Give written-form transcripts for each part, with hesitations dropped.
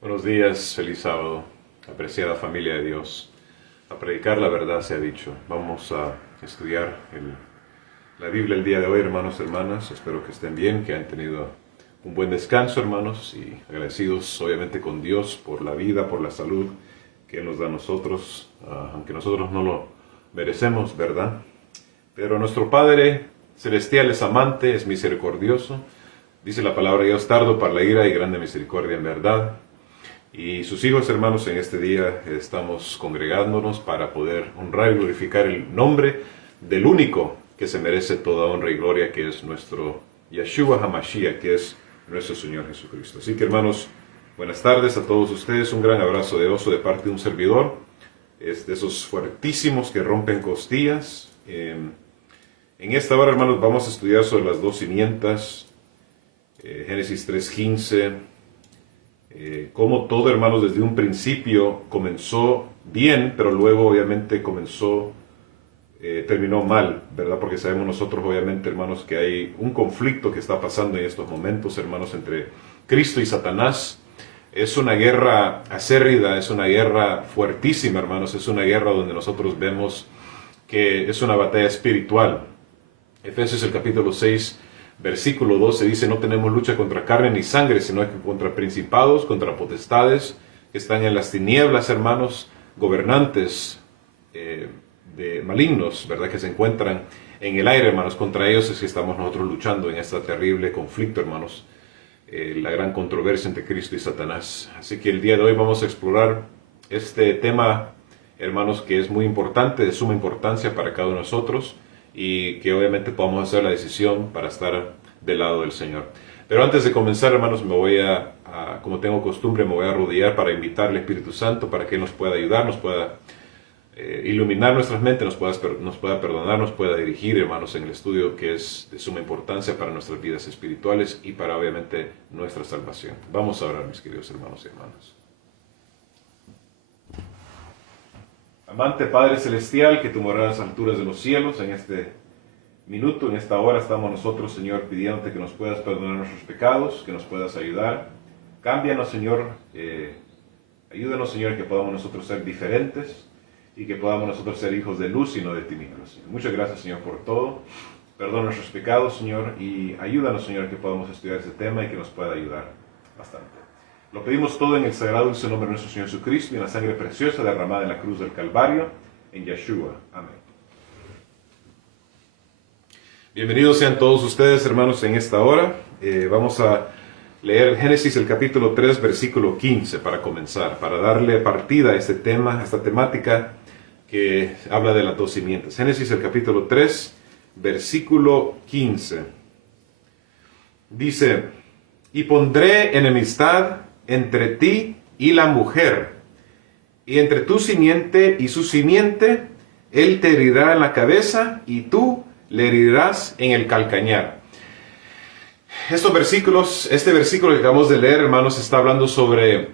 Buenos días, feliz sábado, apreciada familia de Dios. A predicar la verdad se ha dicho. Vamos a estudiar la Biblia el día de hoy, hermanos y hermanas. Espero que estén bien, que han tenido un buen descanso, hermanos, y agradecidos obviamente con Dios por la vida, por la salud que Él nos da a nosotros, aunque nosotros no lo merecemos, ¿verdad? Pero nuestro Padre Celestial es amante, es misericordioso. Dice la palabra de Dios, tardo para la ira y grande misericordia en verdad. Y sus hijos, hermanos, en este día estamos congregándonos para poder honrar y glorificar el nombre del único que se merece toda honra y gloria, que es nuestro Yeshua HaMashiach, que es nuestro Señor Jesucristo. Así que, hermanos, buenas tardes a todos ustedes. Un gran abrazo de oso de parte de un servidor. Es de esos fuertísimos que rompen costillas. En esta hora, hermanos, vamos a estudiar sobre las dos simientas. Génesis 3:15. Como todo, hermanos, desde un principio comenzó bien, pero luego obviamente terminó mal, ¿verdad? Porque sabemos nosotros obviamente, hermanos, que hay un conflicto que está pasando en estos momentos, hermanos, entre Cristo y Satanás. Es una guerra acérrida, es una guerra fuertísima, hermanos, es una guerra donde nosotros vemos que es una batalla espiritual. Efesios el capítulo 6, versículo 12 dice, no tenemos lucha contra carne ni sangre, sino que contra principados, contra potestades que están en las tinieblas, hermanos, gobernantes de malignos, ¿verdad? Que se encuentran en el aire, hermanos. Contra ellos es que estamos nosotros luchando en este terrible conflicto, hermanos. La gran controversia entre Cristo y Satanás. Así que el día de hoy vamos a explorar este tema, hermanos, que es muy importante, de suma importancia para cada uno de nosotros, y que obviamente podamos hacer la decisión para estar del lado del Señor. Pero antes de comenzar, hermanos, como tengo costumbre, me voy a arrodillar para invitar al Espíritu Santo para que Él nos pueda ayudar, nos pueda iluminar nuestras mentes, nos pueda perdonar, nos pueda dirigir, hermanos, en el estudio que es de suma importancia para nuestras vidas espirituales y para obviamente nuestra salvación. Vamos a orar, mis queridos hermanos y hermanas. Amante Padre Celestial, que tú moras en las alturas de los cielos, en este minuto, en esta hora estamos nosotros, Señor, pidiéndote que nos puedas perdonar nuestros pecados, que nos puedas ayudar. Cámbianos, Señor, ayúdanos, Señor, que podamos nosotros ser diferentes y que podamos nosotros ser hijos de luz y no de tinieblas. Muchas gracias, Señor, por todo. Perdona nuestros pecados, Señor, y ayúdanos, Señor, que podamos estudiar este tema y que nos pueda ayudar bastante. Lo pedimos todo en el sagrado y dulce nombre de nuestro Señor Jesucristo y en la sangre preciosa derramada en la cruz del Calvario, en Yeshua. Amén. Bienvenidos sean todos ustedes, hermanos, en esta hora. Vamos a leer Génesis, el capítulo 3, versículo 15, para comenzar, para darle partida a este tema, a esta temática que habla de las dos simientes. Génesis, el capítulo 3, versículo 15. Dice, y pondré enemistad entre ti y la mujer, y entre tu simiente y su simiente, él te herirá en la cabeza, y tú le herirás en el calcañar. Este versículo que acabamos de leer, hermanos, está hablando sobre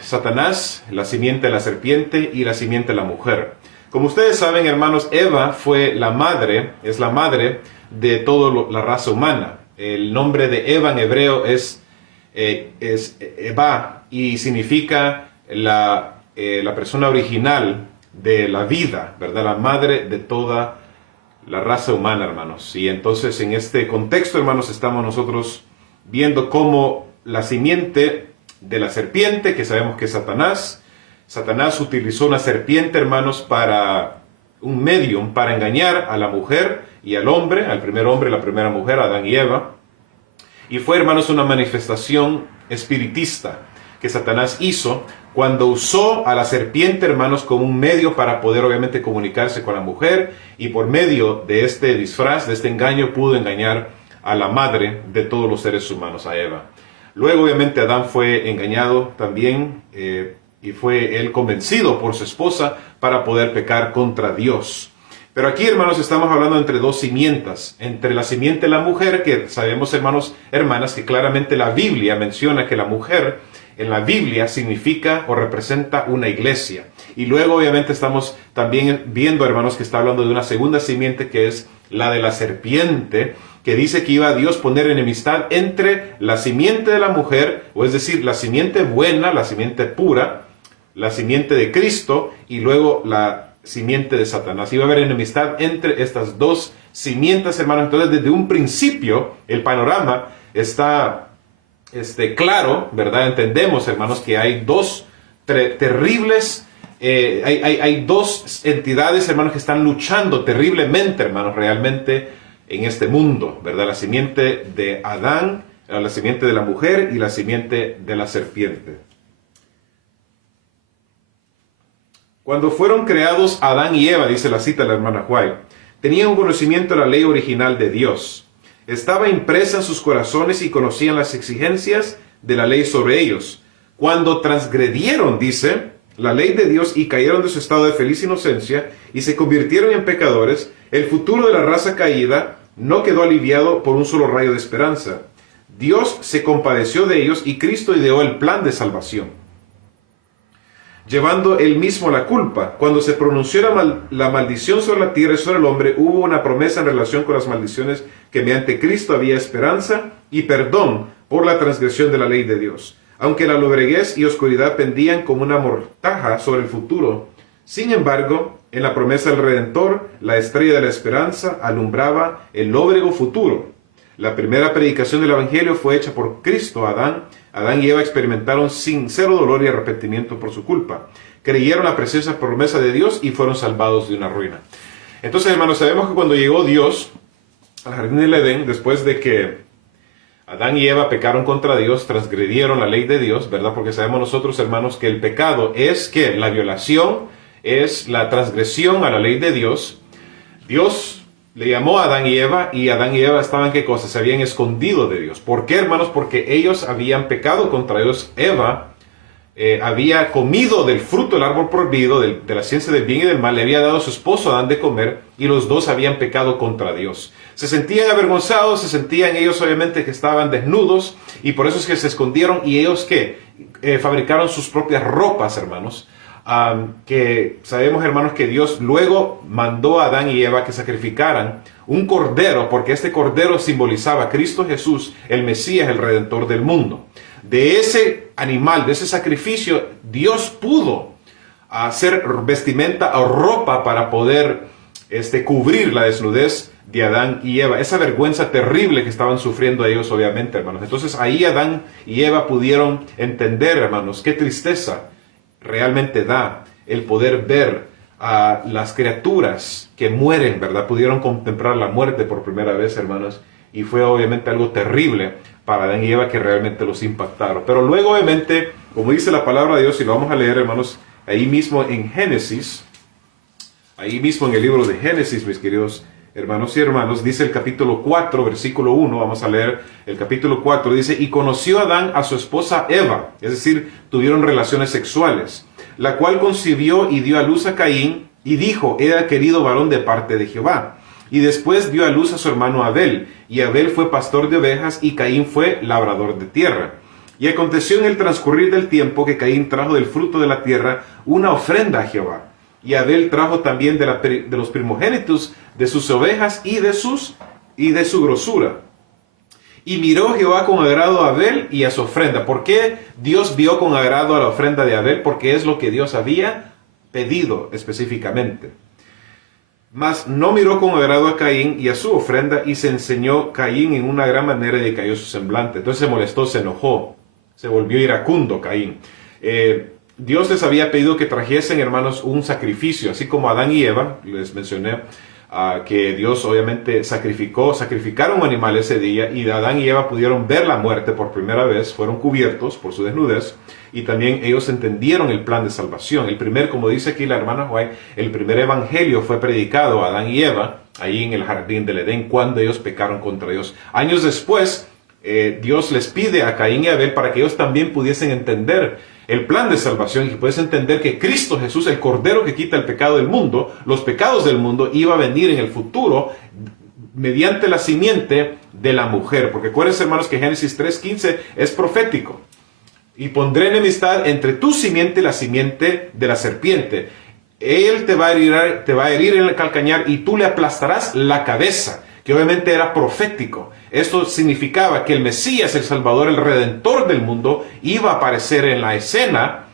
Satanás, la simiente de la serpiente y la simiente de la mujer. Como ustedes saben, hermanos, Eva es la madre de toda la raza humana. El nombre de Eva en hebreo es Eva, y significa la persona original de la vida, ¿verdad? La madre de toda la raza humana, hermanos. Y entonces en este contexto, hermanos, estamos nosotros viendo cómo la simiente de la serpiente, que sabemos que es Satanás utilizó una serpiente, hermanos, para un medium, para engañar a la mujer y al hombre, al primer hombre y la primera mujer, Adán y Eva. Y fue, hermanos, una manifestación espiritista que Satanás hizo cuando usó a la serpiente, hermanos, como un medio para poder obviamente comunicarse con la mujer, y por medio de este disfraz, de este engaño, pudo engañar a la madre de todos los seres humanos, a Eva. Luego obviamente Adán fue engañado también y fue él convencido por su esposa para poder pecar contra Dios. Pero aquí, hermanos, estamos hablando entre dos simientes, entre la simiente de la mujer, que sabemos, hermanos, hermanas, que claramente la Biblia menciona que la mujer en la Biblia significa o representa una iglesia. Y luego, obviamente, estamos también viendo, hermanos, que está hablando de una segunda simiente, que es la de la serpiente, que dice que iba a Dios poner enemistad entre la simiente de la mujer, o es decir, la simiente buena, la simiente pura, la simiente de Cristo, y luego la simiente de Satanás. Iba a haber enemistad entre estas dos simientes, hermanos. Entonces, desde un principio, el panorama está claro, ¿verdad? Entendemos, hermanos, que hay dos terribles, hay dos entidades, hermanos, que están luchando terriblemente, hermanos, realmente en este mundo, ¿verdad? La simiente de Adán, la simiente de la mujer y la simiente de la serpiente. Cuando fueron creados Adán y Eva, dice la cita de la hermana White, tenían un conocimiento de la ley original de Dios. Estaba impresa en sus corazones y conocían las exigencias de la ley sobre ellos. Cuando transgredieron, dice, la ley de Dios y cayeron de su estado de feliz inocencia y se convirtieron en pecadores, el futuro de la raza caída no quedó aliviado por un solo rayo de esperanza. Dios se compadeció de ellos y Cristo ideó el plan de salvación, llevando él mismo la culpa. Cuando se pronunció la maldición sobre la tierra y sobre el hombre, hubo una promesa en relación con las maldiciones, que mediante Cristo había esperanza y perdón por la transgresión de la ley de Dios. Aunque la lobreguez y oscuridad pendían como una mortaja sobre el futuro, sin embargo, en la promesa del Redentor, la estrella de la esperanza alumbraba el lóbrego futuro. La primera predicación del Evangelio fue hecha por Cristo a Adán. Adán y Eva experimentaron sincero dolor y arrepentimiento por su culpa. Creyeron la preciosa promesa de Dios y fueron salvados de una ruina. Entonces, hermanos, sabemos que cuando llegó Dios al jardín del Edén, después de que Adán y Eva pecaron contra Dios, transgredieron la ley de Dios, ¿verdad? Porque sabemos nosotros, hermanos, que el pecado es que la violación es la transgresión a la ley de Dios. Dios le llamó a Adán y Adán y Eva estaban, ¿qué cosa? Se habían escondido de Dios. ¿Por qué, hermanos? Porque ellos habían pecado contra Dios. Eva había comido del fruto del árbol prohibido, de la ciencia del bien y del mal, le había dado a su esposo Adán de comer, y los dos habían pecado contra Dios. Se sentían avergonzados, se sentían ellos obviamente que estaban desnudos, y por eso es que se escondieron, y ellos ¿qué? Fabricaron sus propias ropas, hermanos. Que sabemos, hermanos, que Dios luego mandó a Adán y Eva que sacrificaran un cordero, porque este cordero simbolizaba a Cristo Jesús, el Mesías, el Redentor del mundo. De ese animal, de ese sacrificio, Dios pudo hacer vestimenta o ropa para poder cubrir la desnudez de Adán y Eva. Esa vergüenza terrible que estaban sufriendo ellos, obviamente, hermanos. Entonces ahí Adán y Eva pudieron entender, hermanos, qué tristeza realmente da el poder ver a las criaturas que mueren, ¿verdad? Pudieron contemplar la muerte por primera vez, hermanos, y fue obviamente algo terrible para Adán y Eva que realmente los impactaron. Pero luego, obviamente, como dice la palabra de Dios, y lo vamos a leer, hermanos, ahí mismo en Génesis, ahí mismo en el libro de Génesis, mis queridos hermanos y hermanas, dice el capítulo 4, versículo 1, vamos a leer el capítulo 4, dice, y conoció Adán a su esposa Eva, es decir, tuvieron relaciones sexuales, la cual concibió y dio a luz a Caín, y dijo, era querido varón de parte de Jehová. Y después dio a luz a su hermano Abel, y Abel fue pastor de ovejas, y Caín fue labrador de tierra. Y aconteció en el transcurrir del tiempo que Caín trajo del fruto de la tierra una ofrenda a Jehová. Y Abel trajo también de los primogénitos de sus ovejas y de su grosura. Y miró Jehová con agrado a Abel y a su ofrenda. ¿Por qué Dios vio con agrado a la ofrenda de Abel? Porque es lo que Dios había pedido específicamente. Mas no miró con agrado a Caín y a su ofrenda, y se enseñó Caín en una gran manera y decayó su semblante. Entonces se molestó, se enojó, se volvió iracundo Caín. Dios les había pedido que trajesen, hermanos, un sacrificio, así como Adán y Eva, les mencioné, que Dios obviamente sacrificaron un animal ese día, y Adán y Eva pudieron ver la muerte por primera vez, fueron cubiertos por su desnudez, y también ellos entendieron el plan de salvación. Como dice aquí la hermana White, el primer evangelio fue predicado a Adán y Eva, ahí en el jardín del Edén, cuando ellos pecaron contra Dios. Años después, Dios les pide a Caín y Abel para que ellos también pudiesen entender el plan de salvación, y puedes entender que Cristo Jesús, el Cordero que quita el pecado del mundo, los pecados del mundo, iba a venir en el futuro mediante la simiente de la mujer. Porque acuérdense, hermanos, que Génesis 3:15 es profético. Y pondré enemistad entre tu simiente y la simiente de la serpiente. Él te va a herir en el calcañar y tú le aplastarás la cabeza. que obviamente era profético. Esto significaba que el Mesías, el Salvador, el Redentor del mundo, iba a aparecer en la escena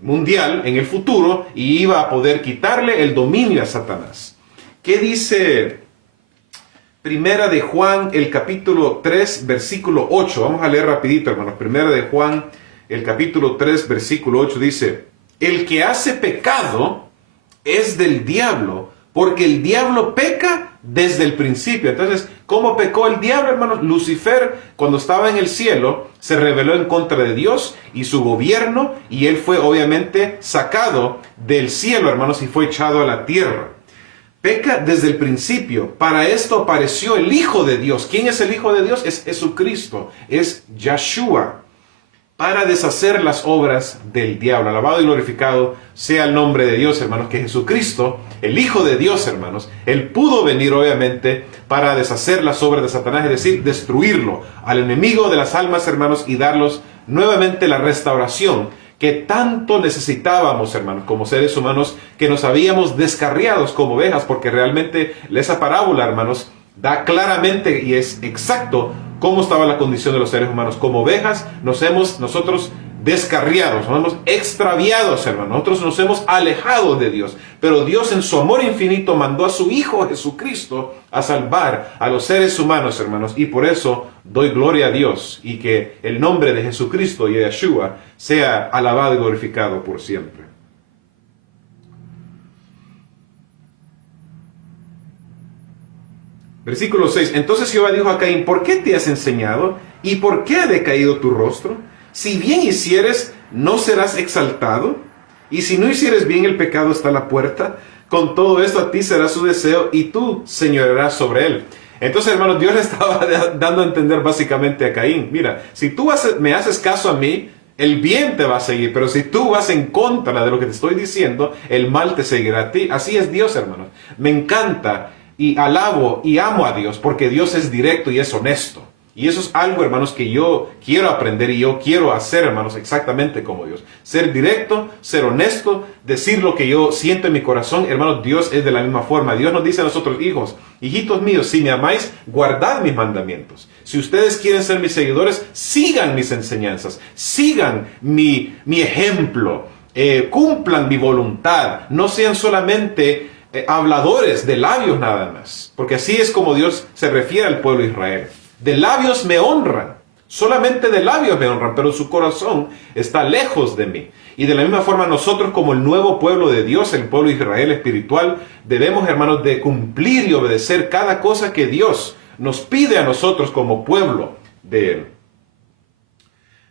mundial en el futuro y iba a poder quitarle el dominio a Satanás. ¿Qué dice Primera de Juan, el capítulo 3, versículo 8? Vamos a leer rapidito, hermanos. Primera de Juan, el capítulo 3, versículo 8 dice: el que hace pecado es del diablo, porque el diablo peca desde el principio. Entonces, ¿cómo pecó el diablo, hermanos? Lucifer, cuando estaba en el cielo, se rebeló en contra de Dios y su gobierno, y él fue obviamente sacado del cielo, hermanos, y fue echado a la tierra. Peca desde el principio. Para esto apareció el Hijo de Dios. ¿Quién es el Hijo de Dios? Es Jesucristo, es Yeshua, para deshacer las obras del diablo. Alabado y glorificado sea el nombre de Dios, hermanos, que Jesucristo, el Hijo de Dios, hermanos, Él pudo venir obviamente para deshacer las obras de Satanás, es decir, destruirlo al enemigo de las almas, hermanos, y darlos nuevamente la restauración que tanto necesitábamos, hermanos, como seres humanos, que nos habíamos descarriados como ovejas, porque realmente esa parábola, hermanos, da claramente y es exacto cómo estaba la condición de los seres humanos. Como ovejas nosotros descarriados, nos hemos extraviados, hermanos. Nosotros nos hemos alejado de Dios. Pero Dios en su amor infinito mandó a su Hijo Jesucristo a salvar a los seres humanos, hermanos. Y por eso doy gloria a Dios y que el nombre de Jesucristo y de Yeshua sea alabado y glorificado por siempre. Versículo 6. Entonces Jehová dijo a Caín: ¿por qué te has enseñado? ¿Y por qué ha decaído tu rostro? Si bien hicieres, ¿no serás exaltado? Y si no hicieres bien, el pecado está a la puerta. Con todo esto a ti será su deseo, y tú señorarás sobre él. Entonces, hermanos, Dios le estaba dando a entender básicamente a Caín: mira, si tú me haces caso a mí, el bien te va a seguir, pero si tú vas en contra de lo que te estoy diciendo, el mal te seguirá a ti. Así es Dios, hermanos. Me encanta y alabo y amo a Dios, porque Dios es directo y es honesto. Y eso es algo, hermanos, que yo quiero aprender y yo quiero hacer, hermanos, exactamente como Dios. Ser directo, ser honesto, decir lo que yo siento en mi corazón. Hermanos, Dios es de la misma forma. Dios nos dice a nosotros: hijos, hijitos míos, si me amáis, guardad mis mandamientos. Si ustedes quieren ser mis seguidores, sigan mis enseñanzas, sigan mi ejemplo, cumplan mi voluntad, no sean solamente habladores de labios nada más, porque así es como Dios se refiere al pueblo de Israel. De labios me honran, solamente de labios me honran, pero su corazón está lejos de mí. Y de la misma forma nosotros, como el nuevo pueblo de Dios, el pueblo de Israel espiritual, debemos, hermanos, de cumplir y obedecer cada cosa que Dios nos pide a nosotros como pueblo de Él.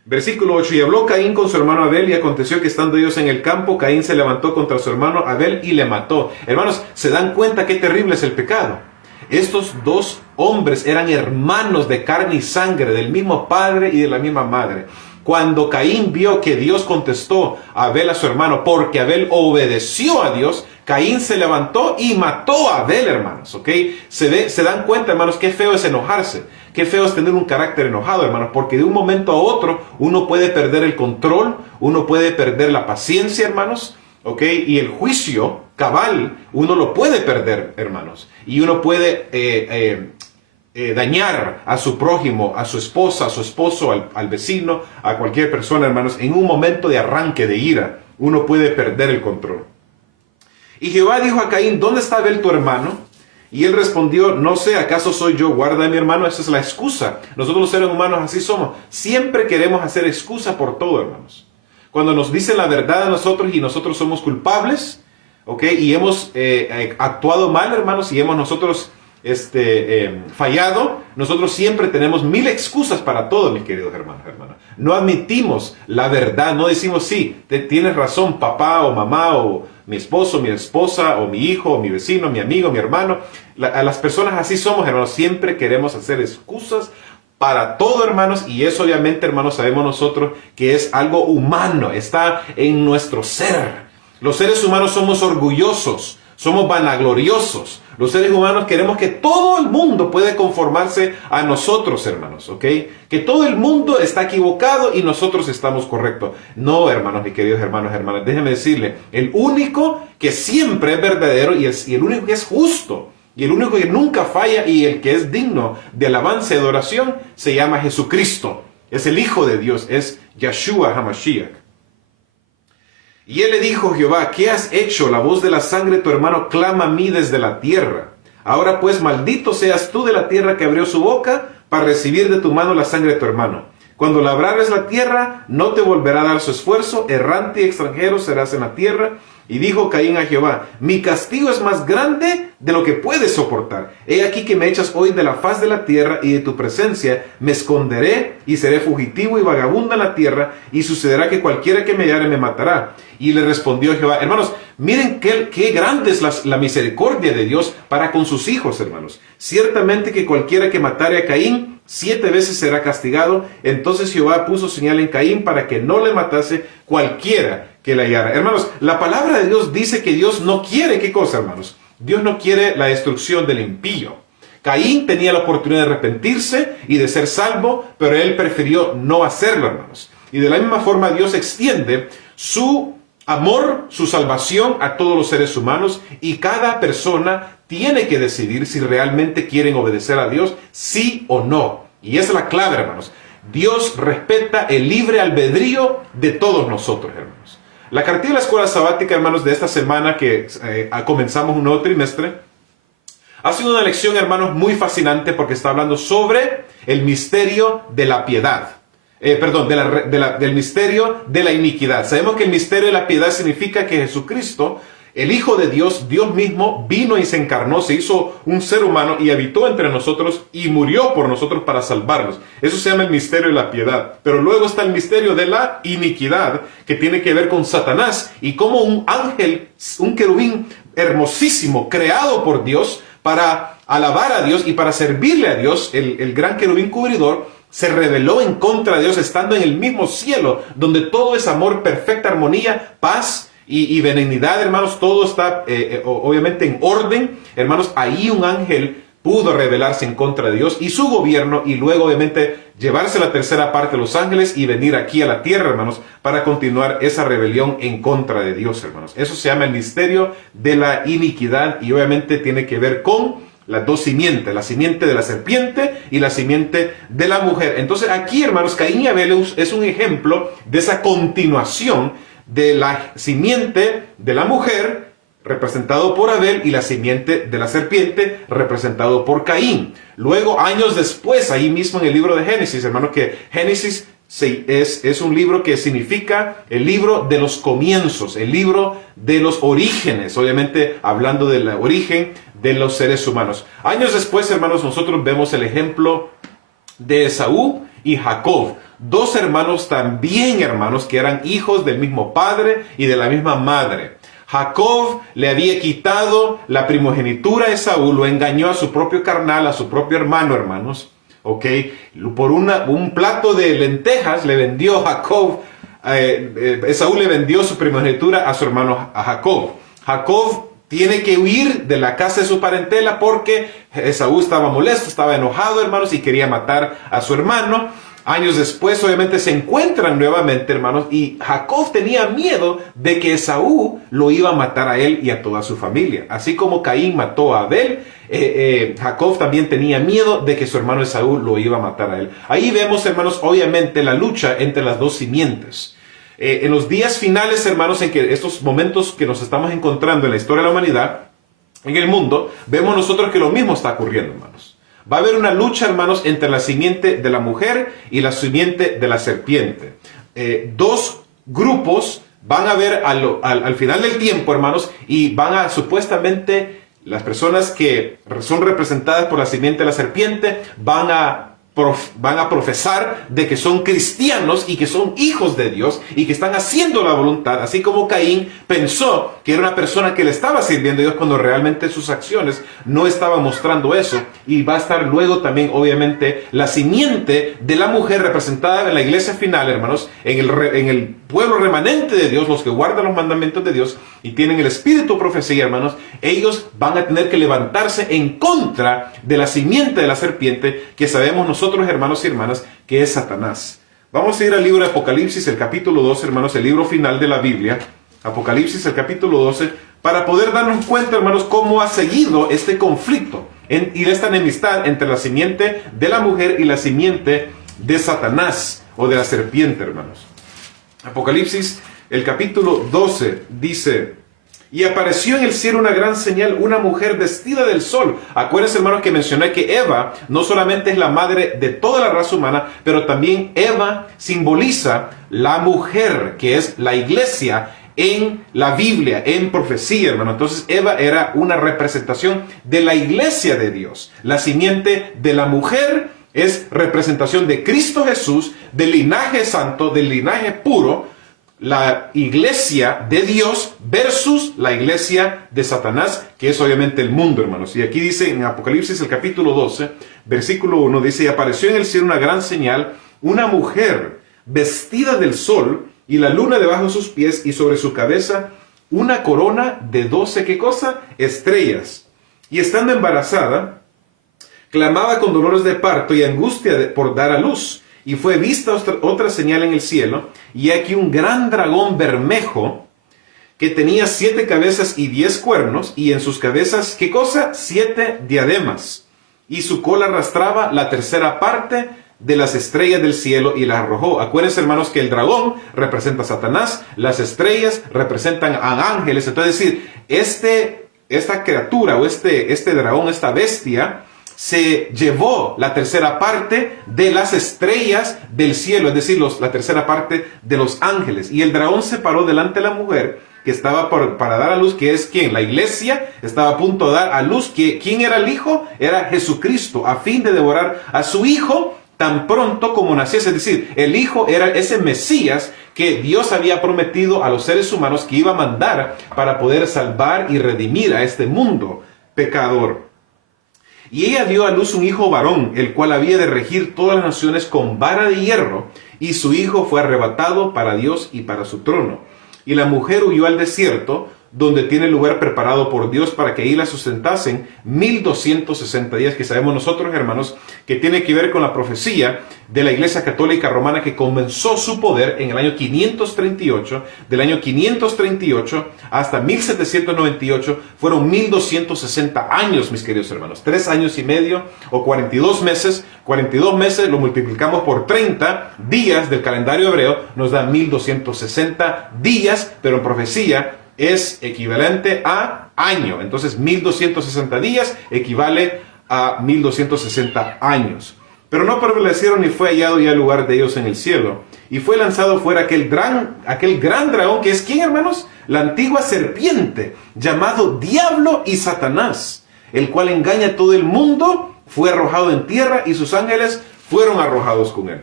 Versículo 8. Y habló Caín con su hermano Abel, y aconteció que estando ellos en el campo, Caín se levantó contra su hermano Abel y le mató. Hermanos, ¿se dan cuenta qué terrible es el pecado? Estos dos hombres eran hermanos de carne y sangre, del mismo padre y de la misma madre. Cuando Caín vio que Dios contestó a Abel, a su hermano, porque Abel obedeció a Dios, Caín se levantó y mató a Abel, hermanos, ¿ok? Se dan cuenta, hermanos, qué feo es enojarse, qué feo es tener un carácter enojado, hermanos, porque de un momento a otro uno puede perder el control, uno puede perder la paciencia, hermanos, ¿ok? Y el juicio cabal, uno lo puede perder, hermanos, y uno puede dañar a su prójimo, a su esposa, a su esposo, al vecino, a cualquier persona, hermanos. En un momento de arranque de ira, uno puede perder el control. Y Jehová dijo a Caín: ¿dónde está Abel tu hermano? Y él respondió: no sé, ¿acaso soy yo guarda de mi hermano? Esa es la excusa. Nosotros los seres humanos así somos. Siempre queremos hacer excusa por todo, hermanos. Cuando nos dicen la verdad a nosotros y nosotros somos culpables, ¿ok? Y hemos actuado mal, hermanos, y hemos nosotros fallado, nosotros siempre tenemos mil excusas para todo, mis queridos hermanos, hermanas. No admitimos la verdad, no decimos: sí, tienes razón, papá o mamá, o mi esposo, mi esposa, o mi hijo, o mi vecino, mi amigo, mi hermano. A las personas así somos, hermanos. Siempre queremos hacer excusas para todo, hermanos, y eso obviamente, hermanos, sabemos nosotros que es algo humano, está en nuestro ser. Los seres humanos somos orgullosos, somos vanagloriosos. Los seres humanos queremos que todo el mundo puede conformarse a nosotros, hermanos, ¿ok? Que todo el mundo está equivocado y nosotros estamos correctos. No, hermanos, mis queridos hermanos, hermanas, déjenme decirle, el único que siempre es verdadero y el único que es justo Y el único que nunca falla y el que es digno de alabanza y adoración se llama Jesucristo. Es el Hijo de Dios, es Yeshua HaMashiach. Y él le dijo: Jehová, ¿qué has hecho? La voz de la sangre de tu hermano clama a mí desde la tierra. Ahora pues, maldito seas tú de la tierra que abrió su boca para recibir de tu mano la sangre de tu hermano. Cuando labrares la tierra, no te volverá a dar su esfuerzo, errante y extranjero serás en la tierra. Y dijo Caín a Jehová: mi castigo es más grande de lo que puedes soportar. He aquí que me echas hoy de la faz de la tierra, y de tu presencia me esconderé, y seré fugitivo y vagabundo en la tierra, y sucederá que cualquiera que me hallare me matará. Y le respondió Jehová. Hermanos, miren qué grande es la misericordia de Dios para con sus hijos, hermanos. Ciertamente que cualquiera que matare a Caín 7 veces será castigado. Entonces Jehová puso señal en Caín para que no le matase cualquiera que la hallara. Hermanos, la palabra de Dios dice que Dios no quiere, ¿qué cosa, hermanos? Dios no quiere la destrucción del impío. Caín tenía la oportunidad de arrepentirse y de ser salvo, pero él prefirió no hacerlo, hermanos. Y de la misma forma Dios extiende su amor, su salvación a todos los seres humanos, y cada persona tiene que decidir si realmente quieren obedecer a Dios, sí o no. Y esa es la clave, hermanos. Dios respeta el libre albedrío de todos nosotros, hermanos. La cartilla de la escuela sabática, hermanos, de esta semana que comenzamos un nuevo trimestre, ha sido una lección, hermanos, muy fascinante, porque está hablando sobre el misterio de la piedad. Del misterio de la iniquidad. Sabemos que el misterio de la piedad significa que Jesucristo, el Hijo de Dios, Dios mismo, vino y se encarnó, se hizo un ser humano y habitó entre nosotros y murió por nosotros para salvarnos. Eso se llama el misterio de la piedad. Pero luego está el misterio de la iniquidad, que tiene que ver con Satanás, y como un ángel, un querubín hermosísimo, creado por Dios para alabar a Dios y para servirle a Dios, el gran querubín cubridor, se rebeló en contra de Dios, estando en el mismo cielo, donde todo es amor, perfecta armonía, paz y benignidad, hermanos. Todo está obviamente en orden, hermanos. Ahí un ángel pudo rebelarse en contra de Dios y su gobierno, y luego obviamente llevarse la tercera parte de los ángeles y venir aquí a la tierra, hermanos, para continuar esa rebelión en contra de Dios, hermanos. Eso se llama el misterio de la iniquidad, y obviamente tiene que ver con las dos simientes, la simiente de la serpiente y la simiente de la mujer. Entonces aquí, hermanos, Caín y Abel es un ejemplo de esa continuación de la simiente de la mujer, representado por Abel, y la simiente de la serpiente, representado por Caín. Luego, años después, ahí mismo en el libro de Génesis, hermanos, que Génesis es un libro que significa el libro de los comienzos, el libro de los orígenes, obviamente hablando del origen de los seres humanos. Años después, hermanos, nosotros vemos el ejemplo de Esaú y Jacob, dos hermanos también, hermanos, que eran hijos del mismo padre y de la misma madre. Jacob le había quitado la primogenitura a Esaú, lo engañó a su propio carnal, a su propio hermano, hermanos. Ok, por un plato de lentejas le vendió Esaú le vendió su primogenitura a su hermano a Jacob. Jacob tiene que huir de la casa de su parentela porque Esaú estaba molesto, estaba enojado, hermanos, y quería matar a su hermano. Años después, obviamente, se encuentran nuevamente, hermanos, y Jacob tenía miedo de que Esaú lo iba a matar a él y a toda su familia. Así como Caín mató a Abel, Jacob también tenía miedo de que su hermano Esaú lo iba a matar a él. Ahí vemos, hermanos, obviamente la lucha entre las dos simientes. En los días finales, hermanos, en que estos momentos que nos estamos encontrando en la historia de la humanidad, en el mundo, vemos nosotros que lo mismo está ocurriendo, hermanos. Va a haber una lucha, hermanos, entre la simiente de la mujer y la simiente de la serpiente. Dos grupos van a ver al final del tiempo, hermanos, y van a supuestamente, las personas que son representadas por la simiente de la serpiente van a profesar de que son cristianos y que son hijos de Dios y que están haciendo la voluntad, así como Caín pensó que era una persona que le estaba sirviendo a Dios cuando realmente sus acciones no estaban mostrando eso. Y va a estar luego también, obviamente, la simiente de la mujer representada en la iglesia final, hermanos, en el pueblo remanente de Dios, los que guardan los mandamientos de Dios y tienen el espíritu de profecía, hermanos. Ellos van a tener que levantarse en contra de la simiente de la serpiente, que sabemos nosotros, hermanos y hermanas, que es Satanás. Vamos a ir al libro de Apocalipsis, el capítulo 2, hermanos, el libro final de la Biblia. Apocalipsis, el capítulo 12, para poder darnos cuenta, hermanos, cómo ha seguido este conflicto y esta enemistad entre la simiente de la mujer y la simiente de Satanás o de la serpiente, hermanos. Apocalipsis, el capítulo 12, dice: y apareció en el cielo una gran señal, una mujer vestida del sol. Acuérdense, hermanos, que mencioné que Eva no solamente es la madre de toda la raza humana, pero también Eva simboliza la mujer, que es la iglesia en la Biblia, en profecía, hermano. Entonces Eva era una representación de la iglesia de Dios. La simiente de la mujer es representación de Cristo Jesús, del linaje santo, del linaje puro, la iglesia de Dios versus la iglesia de Satanás, que es obviamente el mundo, hermanos. Y aquí dice en Apocalipsis, el capítulo 12, versículo 1, dice: y apareció en el cielo una gran señal, una mujer vestida del sol y la luna debajo de sus pies, y sobre su cabeza una corona de 12, ¿qué cosa? Estrellas. Y estando embarazada, clamaba con dolores de parto y angustia por dar a luz. Y fue vista otra señal en el cielo, y aquí un gran dragón bermejo, que tenía 7 cabezas y 10 cuernos, y en sus cabezas, ¿qué cosa? 7 diademas. Y su cola arrastraba la tercera parte de las estrellas del cielo y las arrojó. Acuérdense, hermanos, que el dragón representa a Satanás, las estrellas representan a ángeles. Entonces, es decir, esta criatura o este dragón, esta bestia, se llevó la tercera parte de las estrellas del cielo, es decir, la tercera parte de los ángeles. Y el dragón se paró delante de la mujer que estaba para dar a luz, que es ¿quién? La iglesia estaba a punto de dar a luz. ¿Quién era el hijo? Era Jesucristo, a fin de devorar a su hijo tan pronto como naciese. Es decir, el hijo era ese Mesías que Dios había prometido a los seres humanos que iba a mandar para poder salvar y redimir a este mundo pecador. Y ella dio a luz un hijo varón, el cual había de regir todas las naciones con vara de hierro, y su hijo fue arrebatado para Dios y para su trono. Y la mujer huyó al desierto, donde tiene lugar preparado por Dios para que ahí la sustentasen 1260 días, que sabemos nosotros, hermanos, que tiene que ver con la profecía de la Iglesia Católica Romana, que comenzó su poder en el año 538, del año 538 hasta 1798, fueron 1260 años, mis queridos hermanos, 3 años y medio o 42 meses, 42 meses lo multiplicamos por 30 días del calendario hebreo, nos da 1260 días, pero en profecía es equivalente a año. Entonces 1260 días equivale a 1260 años. Pero no prevalecieron ni fue hallado ya el lugar de ellos en el cielo. Y fue lanzado fuera aquel gran dragón, que es ¿quién, hermanos? La antigua serpiente, llamado Diablo y Satanás, el cual engaña a todo el mundo, fue arrojado en tierra y sus ángeles fueron arrojados con él.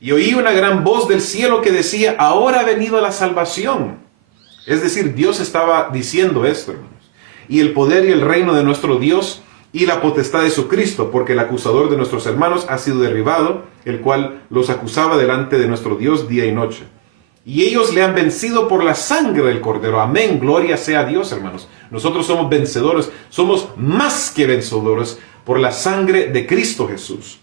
Y oí una gran voz del cielo que decía: ahora ha venido la salvación. Es decir, Dios estaba diciendo esto, hermanos. Y el poder y el reino de nuestro Dios y la potestad de su Cristo, porque el acusador de nuestros hermanos ha sido derribado, el cual los acusaba delante de nuestro Dios día y noche. Y ellos le han vencido por la sangre del Cordero. Amén, gloria sea a Dios, hermanos. Nosotros somos vencedores, somos más que vencedores por la sangre de Cristo Jesús.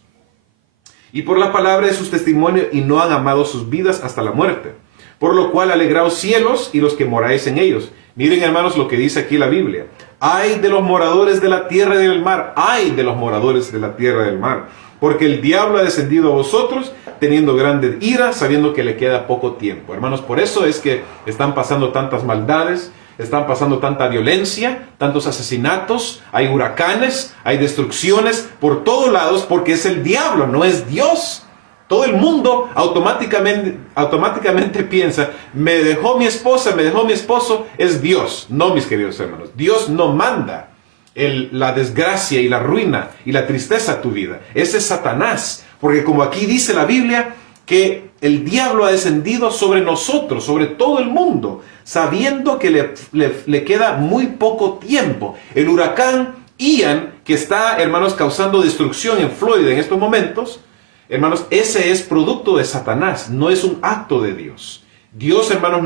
Y por la palabra de sus testimonios, y no han amado sus vidas hasta la muerte. Por lo cual alegraos cielos y los que moráis en ellos. Miren, hermanos, lo que dice aquí la Biblia. Ay de los moradores de la tierra y del mar. Ay de los moradores de la tierra y del mar. Porque el diablo ha descendido a vosotros, teniendo grande ira, sabiendo que le queda poco tiempo. Hermanos, por eso es que están pasando tantas maldades, están pasando tanta violencia, tantos asesinatos, hay huracanes, hay destrucciones por todos lados, porque es el diablo, no es Dios. Todo el mundo automáticamente piensa: me dejó mi esposa, me dejó mi esposo, es Dios. No, mis queridos hermanos, Dios no manda la desgracia y la ruina y la tristeza a tu vida. Ese es Satanás, porque como aquí dice la Biblia, que el diablo ha descendido sobre nosotros, sobre todo el mundo, sabiendo que le queda muy poco tiempo. El huracán Ian, que está, hermanos, causando destrucción en Florida en estos momentos, hermanos, ese es producto de Satanás, no es un acto de Dios. Dios, hermanos,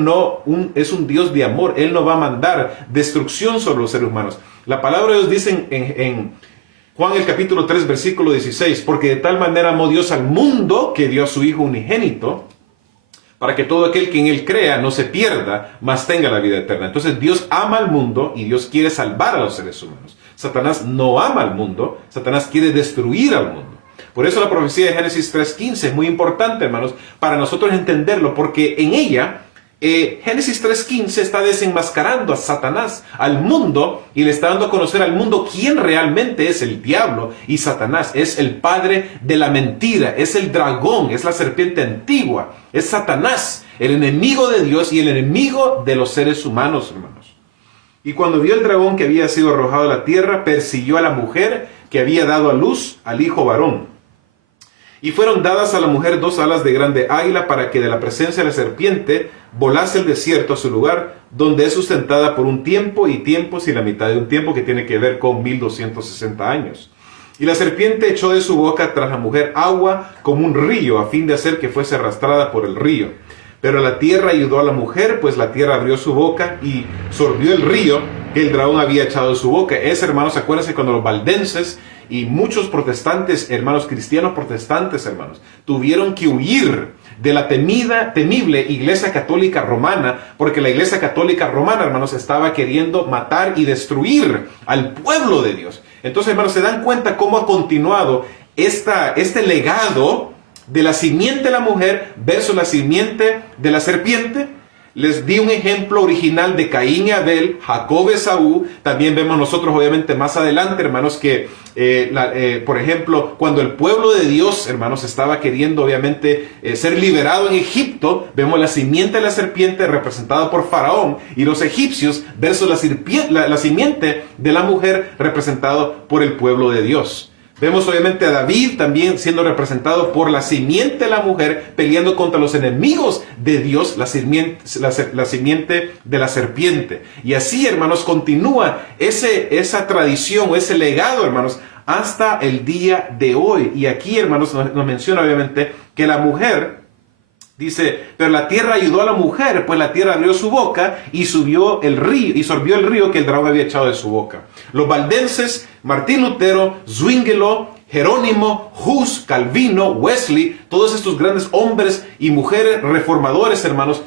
es un Dios de amor. Él no va a mandar destrucción sobre los seres humanos. La palabra de Dios dice en Juan el capítulo 3, versículo 16, porque de tal manera amó Dios al mundo que dio a su Hijo unigénito, para que todo aquel que en él crea no se pierda, mas tenga la vida eterna. Entonces Dios ama al mundo y Dios quiere salvar a los seres humanos. Satanás no ama al mundo, Satanás quiere destruir al mundo. Por eso la profecía de Génesis 3:15 es muy importante, hermanos, para nosotros entenderlo, porque en ella Génesis 3:15 está desenmascarando a Satanás, al mundo, y le está dando a conocer al mundo quién realmente es el diablo. Y Satanás es el padre de la mentira, es el dragón, es la serpiente antigua, es Satanás, el enemigo de Dios y el enemigo de los seres humanos, hermanos. Y cuando vio el dragón que había sido arrojado a la tierra, persiguió a la mujer que había dado a luz al hijo varón. Y fueron dadas a la mujer 2 alas de grande águila para que de la presencia de la serpiente volase el desierto a su lugar, donde es sustentada por un tiempo y tiempos y la mitad de un tiempo, que tiene que ver con 1260 años. Y la serpiente echó de su boca tras la mujer agua como un río, a fin de hacer que fuese arrastrada por el río. Pero la tierra ayudó a la mujer, pues la tierra abrió su boca y sorbió el río que el dragón había echado de su boca. Hermanos, acuérdense cuando los valdenses y muchos protestantes, hermanos, cristianos protestantes, hermanos, tuvieron que huir de la temible Iglesia Católica Romana, porque la Iglesia Católica Romana, hermanos, estaba queriendo matar y destruir al pueblo de Dios. Entonces, hermanos, se dan cuenta cómo ha continuado este legado de la simiente de la mujer versus la simiente de la serpiente. Les di un ejemplo original de Caín y Abel, Jacob y Esaú. También vemos nosotros, obviamente, más adelante, hermanos, que, por ejemplo, cuando el pueblo de Dios, hermanos, estaba queriendo, obviamente, ser liberado en Egipto, vemos la simiente de la serpiente representada por Faraón y los egipcios versus la simiente de la mujer representado por el pueblo de Dios. Vemos obviamente a David también siendo representado por la simiente de la mujer, peleando contra los enemigos de Dios, la simiente de la serpiente. Y así, hermanos, continúa esa tradición o ese legado, hermanos, hasta el día de hoy. Y aquí, hermanos, nos menciona obviamente que la mujer, dice, pero la tierra ayudó a la mujer, pues la tierra abrió su boca y sorbió el río que el dragón había echado de su boca. Los valdenses, Martín Lutero, Zwinglio, Jerónimo, Hus, Calvino, Wesley, todos estos grandes hombres y mujeres reformadores, hermanos,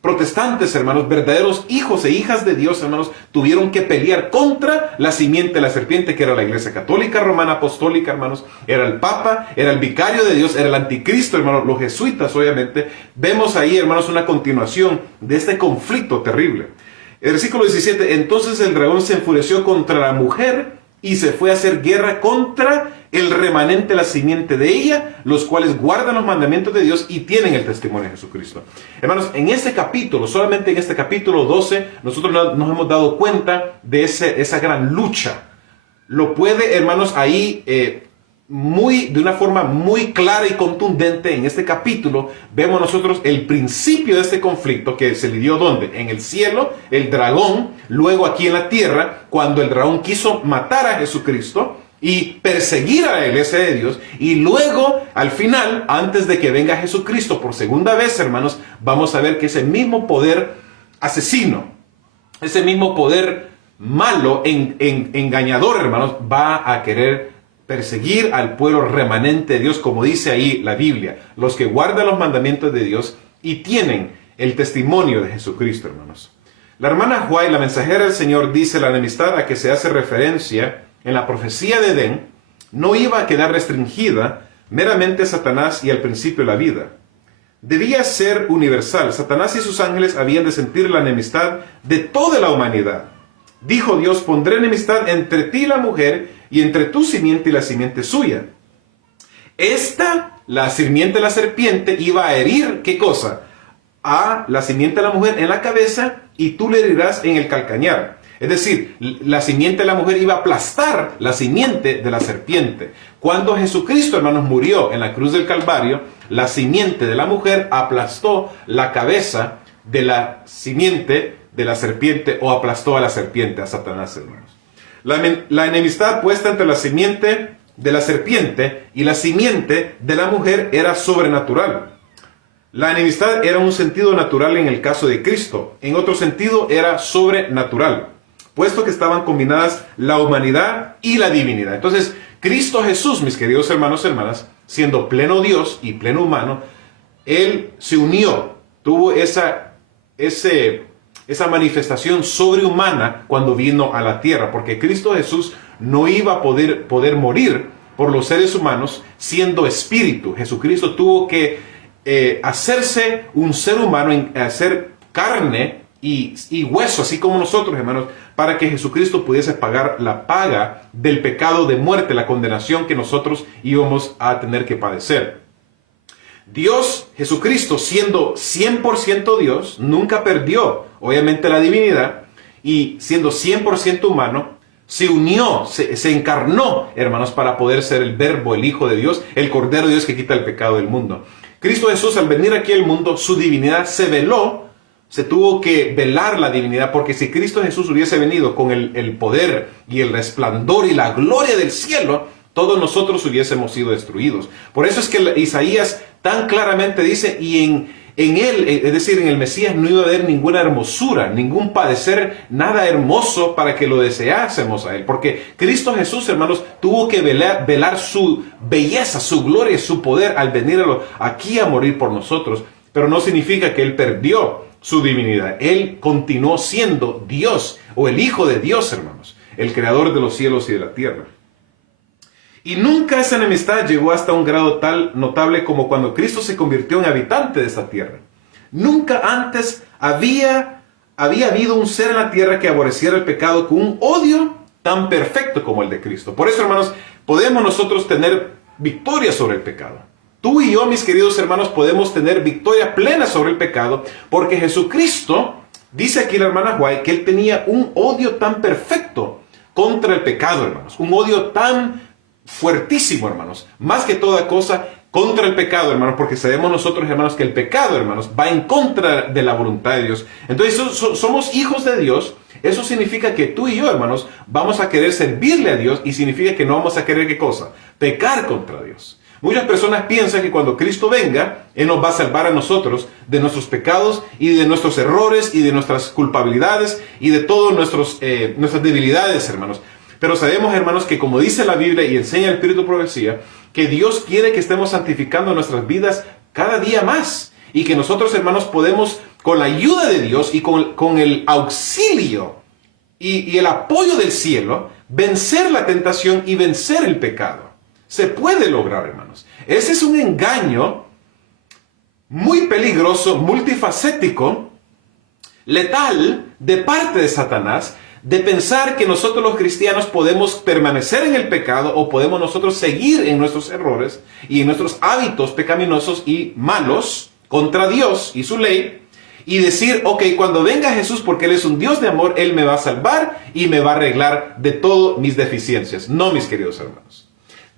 protestantes, hermanos, verdaderos hijos e hijas de Dios, hermanos, tuvieron que pelear contra la simiente de la serpiente, que era la Iglesia Católica Romana Apostólica, hermanos, era el Papa, era el vicario de Dios, era el anticristo, hermanos, los jesuitas, obviamente. Vemos ahí, hermanos, una continuación de este conflicto terrible. El versículo 17, entonces el dragón se enfureció contra la mujer y se fue a hacer guerra contra el remanente, la simiente de ella, los cuales guardan los mandamientos de Dios y tienen el testimonio de Jesucristo. Hermanos, en este capítulo, solamente en este capítulo 12, nosotros nos hemos dado cuenta de esa gran lucha. Lo puede, hermanos, ahí de una forma muy clara y contundente en este capítulo, vemos nosotros el principio de este conflicto que se lidió ¿dónde? En el cielo, el dragón, luego aquí en la tierra, cuando el dragón quiso matar a Jesucristo y perseguir a la iglesia de Dios, y luego, al final, antes de que venga Jesucristo por segunda vez, hermanos, vamos a ver que ese mismo poder asesino, ese mismo poder malo, engañador, hermanos, va a querer perseguir al pueblo remanente de Dios, como dice ahí la Biblia, los que guardan los mandamientos de Dios y tienen el testimonio de Jesucristo, hermanos. La hermana White, la mensajera del Señor, dice: la enemistad a que se hace referencia en la profecía de Edén no iba a quedar restringida meramente a Satanás y al principio de la vida. Debía ser universal. Satanás y sus ángeles habían de sentir la enemistad de toda la humanidad. Dijo Dios: pondré enemistad entre ti y la mujer, y entre tu simiente y la simiente suya. La simiente de la serpiente, iba a herir, ¿qué cosa? A la simiente de la mujer en la cabeza, y tú le herirás en el calcañar. Es decir, la simiente de la mujer iba a aplastar la simiente de la serpiente. Cuando Jesucristo, hermanos, murió en la cruz del Calvario, la simiente de la mujer aplastó la cabeza de la simiente de la serpiente, o aplastó a la serpiente, a Satanás, hermanos. La enemistad puesta entre la simiente de la serpiente y la simiente de la mujer era sobrenatural. La enemistad era un sentido natural en el caso de Cristo, en otro sentido era sobrenatural, puesto que estaban combinadas la humanidad y la divinidad. Entonces, Cristo Jesús, mis queridos hermanos y hermanas, siendo pleno Dios y pleno humano, Él se unió tuvo esa manifestación sobrehumana cuando vino a la tierra, porque Cristo Jesús no iba a poder morir por los seres humanos siendo espíritu. Jesucristo tuvo que hacerse un ser humano, hacer carne y hueso, así como nosotros, hermanos, para que Jesucristo pudiese pagar la paga del pecado de muerte, la condenación que nosotros íbamos a tener que padecer. Dios, Jesucristo, siendo 100% Dios, nunca perdió, obviamente, la divinidad, y siendo 100% humano, se unió, se encarnó, hermanos, para poder ser el Verbo, el Hijo de Dios, el Cordero de Dios que quita el pecado del mundo. Cristo Jesús, al venir aquí al mundo, su divinidad se veló, se tuvo que velar la divinidad, porque si Cristo Jesús hubiese venido con el poder y el resplandor y la gloria del cielo, todos nosotros hubiésemos sido destruidos. Por eso es que Isaías tan claramente dice, y en él, es decir, en el Mesías, no iba a haber ninguna hermosura, ningún padecer, nada hermoso para que lo deseásemos a él. Porque Cristo Jesús, hermanos, tuvo que velar su belleza, su gloria, su poder al venir aquí a morir por nosotros. Pero no significa que él perdió su divinidad. Él continuó siendo Dios, o el Hijo de Dios, hermanos, el creador de los cielos y de la tierra. Y nunca esa enemistad llegó hasta un grado tal notable como cuando Cristo se convirtió en habitante de esta tierra. Nunca antes había habido un ser en la tierra que aborreciera el pecado con un odio tan perfecto como el de Cristo. Por eso, hermanos, podemos nosotros tener victoria sobre el pecado. Tú y yo, mis queridos hermanos, podemos tener victoria plena sobre el pecado, porque Jesucristo, dice aquí la hermana White, que él tenía un odio tan perfecto contra el pecado, hermanos. Un odio tan fuertísimo, hermanos, más que toda cosa contra el pecado, hermanos, porque sabemos nosotros, hermanos, que el pecado, hermanos, va en contra de la voluntad de Dios. Entonces, somos hijos de Dios. Eso significa que tú y yo, hermanos, vamos a querer servirle a Dios, y significa que no vamos a querer, ¿qué cosa? Pecar contra Dios. Muchas personas piensan que cuando Cristo venga, Él nos va a salvar a nosotros de nuestros pecados y de nuestros errores y de nuestras culpabilidades y de todas nuestras debilidades, hermanos. Pero sabemos, hermanos, que como dice la Biblia y enseña el Espíritu de Profecía, que Dios quiere que estemos santificando nuestras vidas cada día más. Y que nosotros, hermanos, podemos, con la ayuda de Dios y con el auxilio y el apoyo del cielo, vencer la tentación y vencer el pecado. Se puede lograr, hermanos. Ese es un engaño muy peligroso, multifacético, letal, de parte de Satanás, de pensar que nosotros los cristianos podemos permanecer en el pecado o podemos nosotros seguir en nuestros errores y en nuestros hábitos pecaminosos y malos contra Dios y su ley, y decir, ok, cuando venga Jesús, porque Él es un Dios de amor, Él me va a salvar y me va a arreglar de todas mis deficiencias. No, mis queridos hermanos.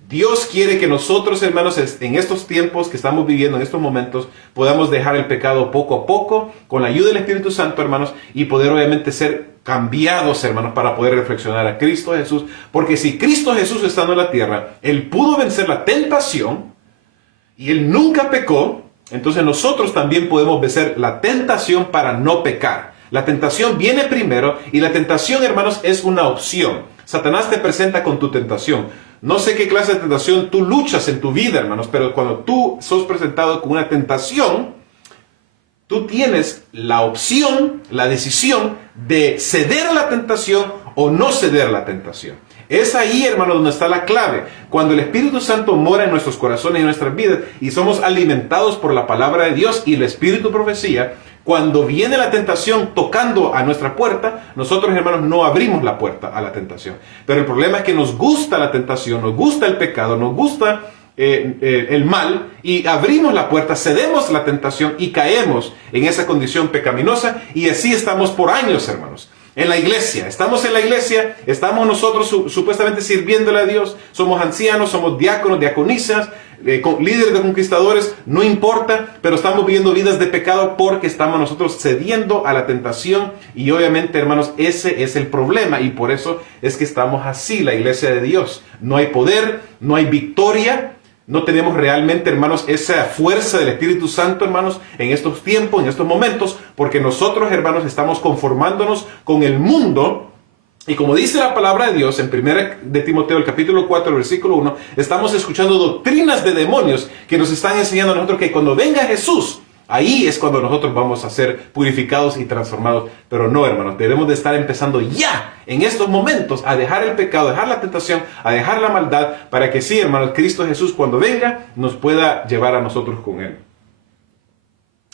Dios quiere que nosotros, hermanos, en estos tiempos que estamos viviendo, en estos momentos, podamos dejar el pecado poco a poco, con la ayuda del Espíritu Santo, hermanos, y poder obviamente ser cambiados, hermanos, para poder reflexionar a Cristo Jesús. Porque si Cristo Jesús estando en la tierra, Él pudo vencer la tentación, y Él nunca pecó, entonces nosotros también podemos vencer la tentación para no pecar. La tentación viene primero, y la tentación, hermanos, es una opción. Satanás te presenta con tu tentación. No sé qué clase de tentación tú luchas en tu vida, hermanos, pero cuando tú sos presentado con una tentación, tú tienes la opción, la decisión de ceder a la tentación o no ceder a la tentación. Es ahí, hermanos, donde está la clave. Cuando el Espíritu Santo mora en nuestros corazones y en nuestras vidas y somos alimentados por la palabra de Dios y el Espíritu de Profecía, cuando viene la tentación tocando a nuestra puerta, nosotros, hermanos, no abrimos la puerta a la tentación. Pero el problema es que nos gusta la tentación, nos gusta el pecado, nos gusta el mal, y abrimos la puerta, cedemos la tentación y caemos en esa condición pecaminosa, y así estamos por años, hermanos. En la iglesia, estamos nosotros supuestamente sirviéndole a Dios, somos ancianos, somos diáconos, diaconisas, líderes de conquistadores, no importa, pero estamos viviendo vidas de pecado porque estamos nosotros cediendo a la tentación, y obviamente, hermanos, ese es el problema, y por eso es que estamos así, la iglesia de Dios. No hay poder, no hay victoria. No tenemos realmente, hermanos, esa fuerza del Espíritu Santo, hermanos, en estos tiempos, en estos momentos, porque nosotros, hermanos, estamos conformándonos con el mundo. Y como dice la palabra de Dios en 1 de Timoteo, el capítulo 4, el versículo 1, estamos escuchando doctrinas de demonios que nos están enseñando a nosotros que cuando venga Jesús, ahí es cuando nosotros vamos a ser purificados y transformados. Pero no, hermanos, debemos de estar empezando ya, en estos momentos, a dejar el pecado, a dejar la tentación, a dejar la maldad, para que sí, hermanos, Cristo Jesús cuando venga nos pueda llevar a nosotros con Él.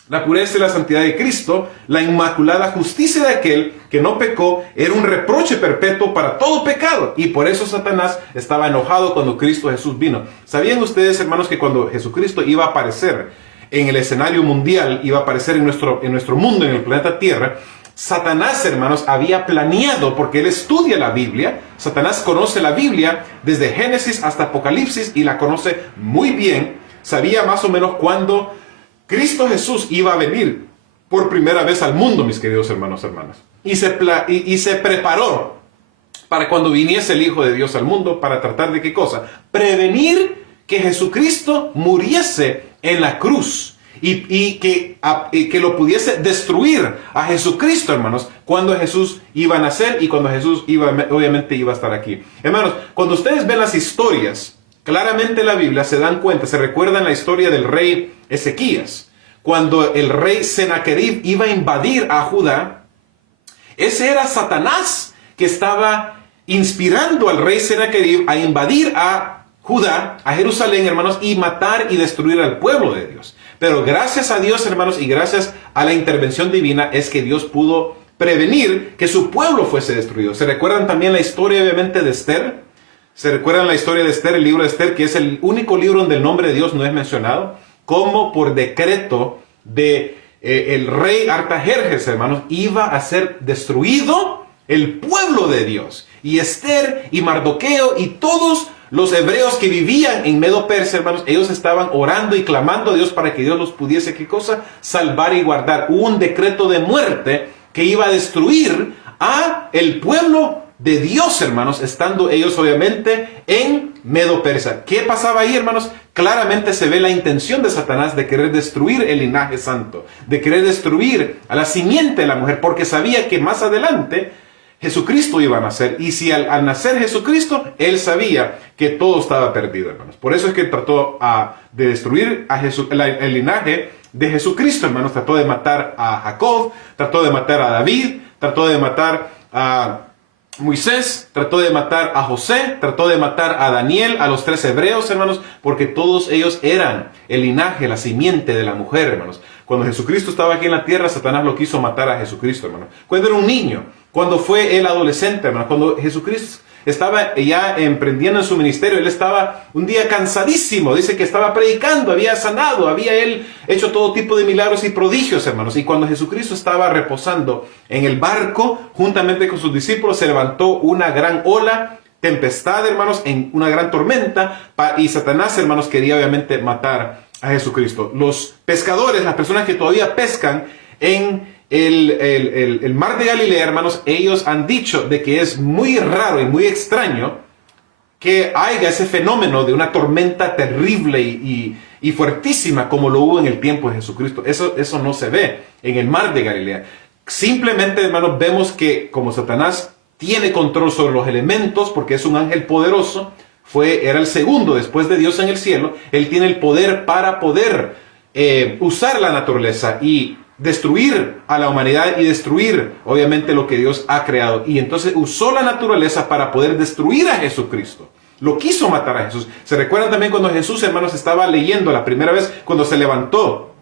La pureza y la santidad de Cristo, la inmaculada justicia de aquel que no pecó, era un reproche perpetuo para todo pecado. Y por eso Satanás estaba enojado cuando Cristo Jesús vino. ¿Sabían ustedes, hermanos, que cuando Jesucristo iba a aparecer en el escenario mundial, iba a aparecer en nuestro mundo, en el planeta Tierra, Satanás, hermanos, había planeado, porque él estudia la Biblia, Satanás conoce la Biblia desde Génesis hasta Apocalipsis y la conoce muy bien, sabía más o menos cuándo Cristo Jesús iba a venir por primera vez al mundo, mis queridos hermanos, hermanas. Y se preparó para cuando viniese el Hijo de Dios al mundo, para tratar de ¿qué cosa? Prevenir que Jesucristo muriese en la cruz y que lo pudiese destruir a Jesucristo, hermanos, cuando Jesús iba a nacer y cuando Jesús obviamente iba a estar aquí. Hermanos, cuando ustedes ven las historias, claramente en la Biblia se dan cuenta, se recuerdan la historia del rey Ezequías. Cuando el rey Sennacherib iba a invadir a Judá, ese era Satanás que estaba inspirando al rey Sennacherib a invadir a Judá, a Jerusalén, hermanos, y matar y destruir al pueblo de Dios. Pero gracias a Dios, hermanos, y gracias a la intervención divina, es que Dios pudo prevenir que su pueblo fuese destruido. ¿Se recuerdan también la historia, obviamente, de Esther? ¿Se recuerdan la historia de Esther, el libro de Esther, que es el único libro donde el nombre de Dios no es mencionado? Como por decreto de el rey Artajerjes, hermanos, iba a ser destruido el pueblo de Dios. Y Esther y Mardoqueo y todos los hebreos que vivían en Medo Persia, hermanos, ellos estaban orando y clamando a Dios para que Dios los pudiese, ¿qué cosa? Salvar y guardar. Hubo un decreto de muerte que iba a destruir a el pueblo de Dios, hermanos, estando ellos obviamente en Medo Persia. ¿Qué pasaba ahí, hermanos? Claramente se ve la intención de Satanás de querer destruir el linaje santo, de querer destruir a la simiente de la mujer, porque sabía que más adelante Jesucristo iba a nacer, y si al nacer Jesucristo, él sabía que todo estaba perdido, hermanos. Por eso es que trató de destruir el linaje de Jesucristo, hermanos. Trató de matar a Jacob, trató de matar a David, trató de matar a Moisés, trató de matar a José, trató de matar a Daniel, a los 3 hebreos, hermanos, porque todos ellos eran el linaje, la simiente de la mujer, hermanos. Cuando Jesucristo estaba aquí en la tierra, Satanás lo quiso matar a Jesucristo, hermanos. Cuando era un niño, cuando fue el adolescente, hermanos, cuando Jesucristo estaba ya emprendiendo en su ministerio, él estaba un día cansadísimo, dice que estaba predicando, había sanado, había él hecho todo tipo de milagros y prodigios, hermanos. Y cuando Jesucristo estaba reposando en el barco, juntamente con sus discípulos, se levantó una gran ola, tempestad, hermanos, en una gran tormenta, y Satanás, hermanos, quería obviamente matar a Jesucristo. Los pescadores, las personas que todavía pescan en el mar de Galilea, hermanos, ellos han dicho de que es muy raro y muy extraño que haya ese fenómeno de una tormenta terrible y fuertísima como lo hubo en el tiempo de Jesucristo. Eso no se ve en el mar de Galilea. Simplemente, hermanos, vemos que como Satanás tiene control sobre los elementos, porque es un ángel poderoso, era el segundo después de Dios en el cielo, él tiene el poder para poder usar la naturaleza y destruir a la humanidad y destruir obviamente lo que Dios ha creado. Y entonces usó la naturaleza para poder destruir a Jesucristo. Lo quiso matar a Jesús. ¿Se recuerdan también cuando Jesús, hermanos, estaba leyendo la primera vez, cuando se levantó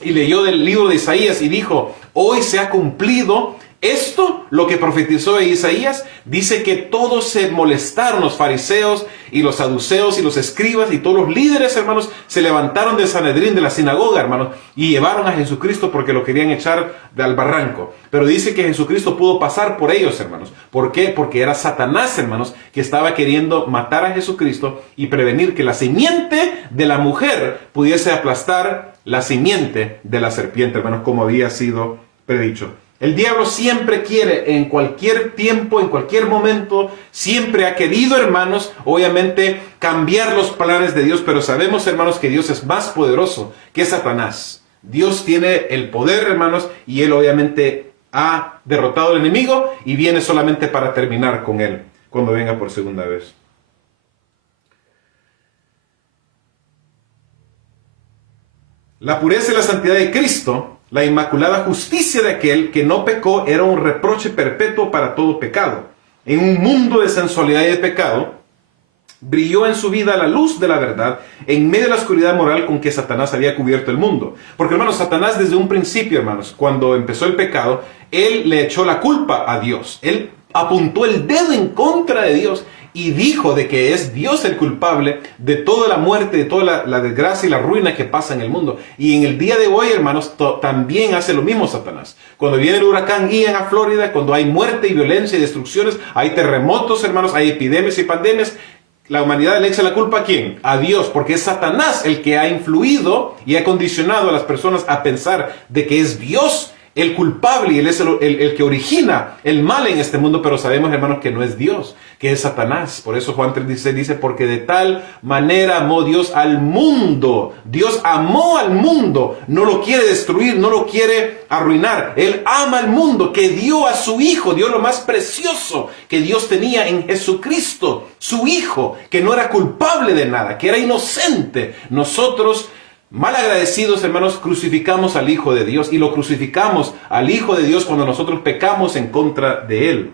y leyó del libro de Isaías y dijo: hoy se ha cumplido esto, lo que profetizó Isaías? Dice que todos se molestaron, los fariseos y los saduceos y los escribas y todos los líderes, hermanos, se levantaron del Sanedrín, de la sinagoga, hermanos, y llevaron a Jesucristo porque lo querían echar al barranco. Pero dice que Jesucristo pudo pasar por ellos, hermanos. ¿Por qué? Porque era Satanás, hermanos, que estaba queriendo matar a Jesucristo y prevenir que la simiente de la mujer pudiese aplastar la simiente de la serpiente, hermanos, como había sido predicho. El diablo siempre quiere, en cualquier tiempo, en cualquier momento, siempre ha querido, hermanos, obviamente cambiar los planes de Dios, pero sabemos, hermanos, que Dios es más poderoso que Satanás. Dios tiene el poder, hermanos, y Él obviamente ha derrotado al enemigo y viene solamente para terminar con él cuando venga por segunda vez. La pureza y la santidad de Cristo, la inmaculada justicia de aquel que no pecó, era un reproche perpetuo para todo pecado. En un mundo de sensualidad y de pecado, brilló en su vida la luz de la verdad en medio de la oscuridad moral con que Satanás había cubierto el mundo. Porque, hermanos, Satanás desde un principio, hermanos, cuando empezó el pecado, él le echó la culpa a Dios. Él apuntó el dedo en contra de Dios y dijo de que es Dios el culpable de toda la muerte, de toda la desgracia y la ruina que pasa en el mundo. Y en el día de hoy, hermanos, también hace lo mismo Satanás. Cuando viene el huracán Ian a Florida, cuando hay muerte y violencia y destrucciones, hay terremotos, hermanos, hay epidemias y pandemias, la humanidad le echa la culpa ¿a quién? A Dios, porque es Satanás el que ha influido y ha condicionado a las personas a pensar de que es Dios el culpable y Él es el que origina el mal en este mundo, pero sabemos, hermanos, que no es Dios, que es Satanás. Por eso Juan 3:16 dice, porque de tal manera amó Dios al mundo. Dios amó al mundo, no lo quiere destruir, no lo quiere arruinar. Él ama al mundo, que dio a su Hijo, dio lo más precioso que Dios tenía en Jesucristo, su Hijo, que no era culpable de nada, que era inocente. Nosotros, mal agradecidos, hermanos, crucificamos al Hijo de Dios y lo crucificamos al Hijo de Dios cuando nosotros pecamos en contra de Él.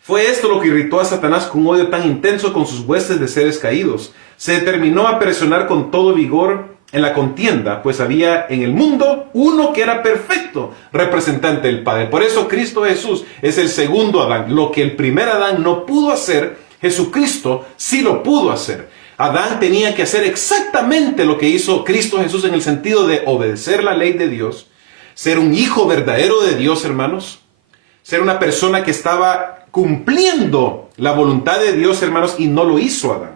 Fue esto lo que irritó a Satanás con un odio tan intenso con sus huestes de seres caídos. Se determinó a presionar con todo vigor en la contienda, pues había en el mundo uno que era perfecto, representante del Padre. Por eso Cristo Jesús es el segundo Adán. Lo que el primer Adán no pudo hacer, Jesucristo sí lo pudo hacer. Adán tenía que hacer exactamente lo que hizo Cristo Jesús en el sentido de obedecer la ley de Dios, ser un hijo verdadero de Dios, hermanos, ser una persona que estaba cumpliendo la voluntad de Dios, hermanos, y no lo hizo Adán.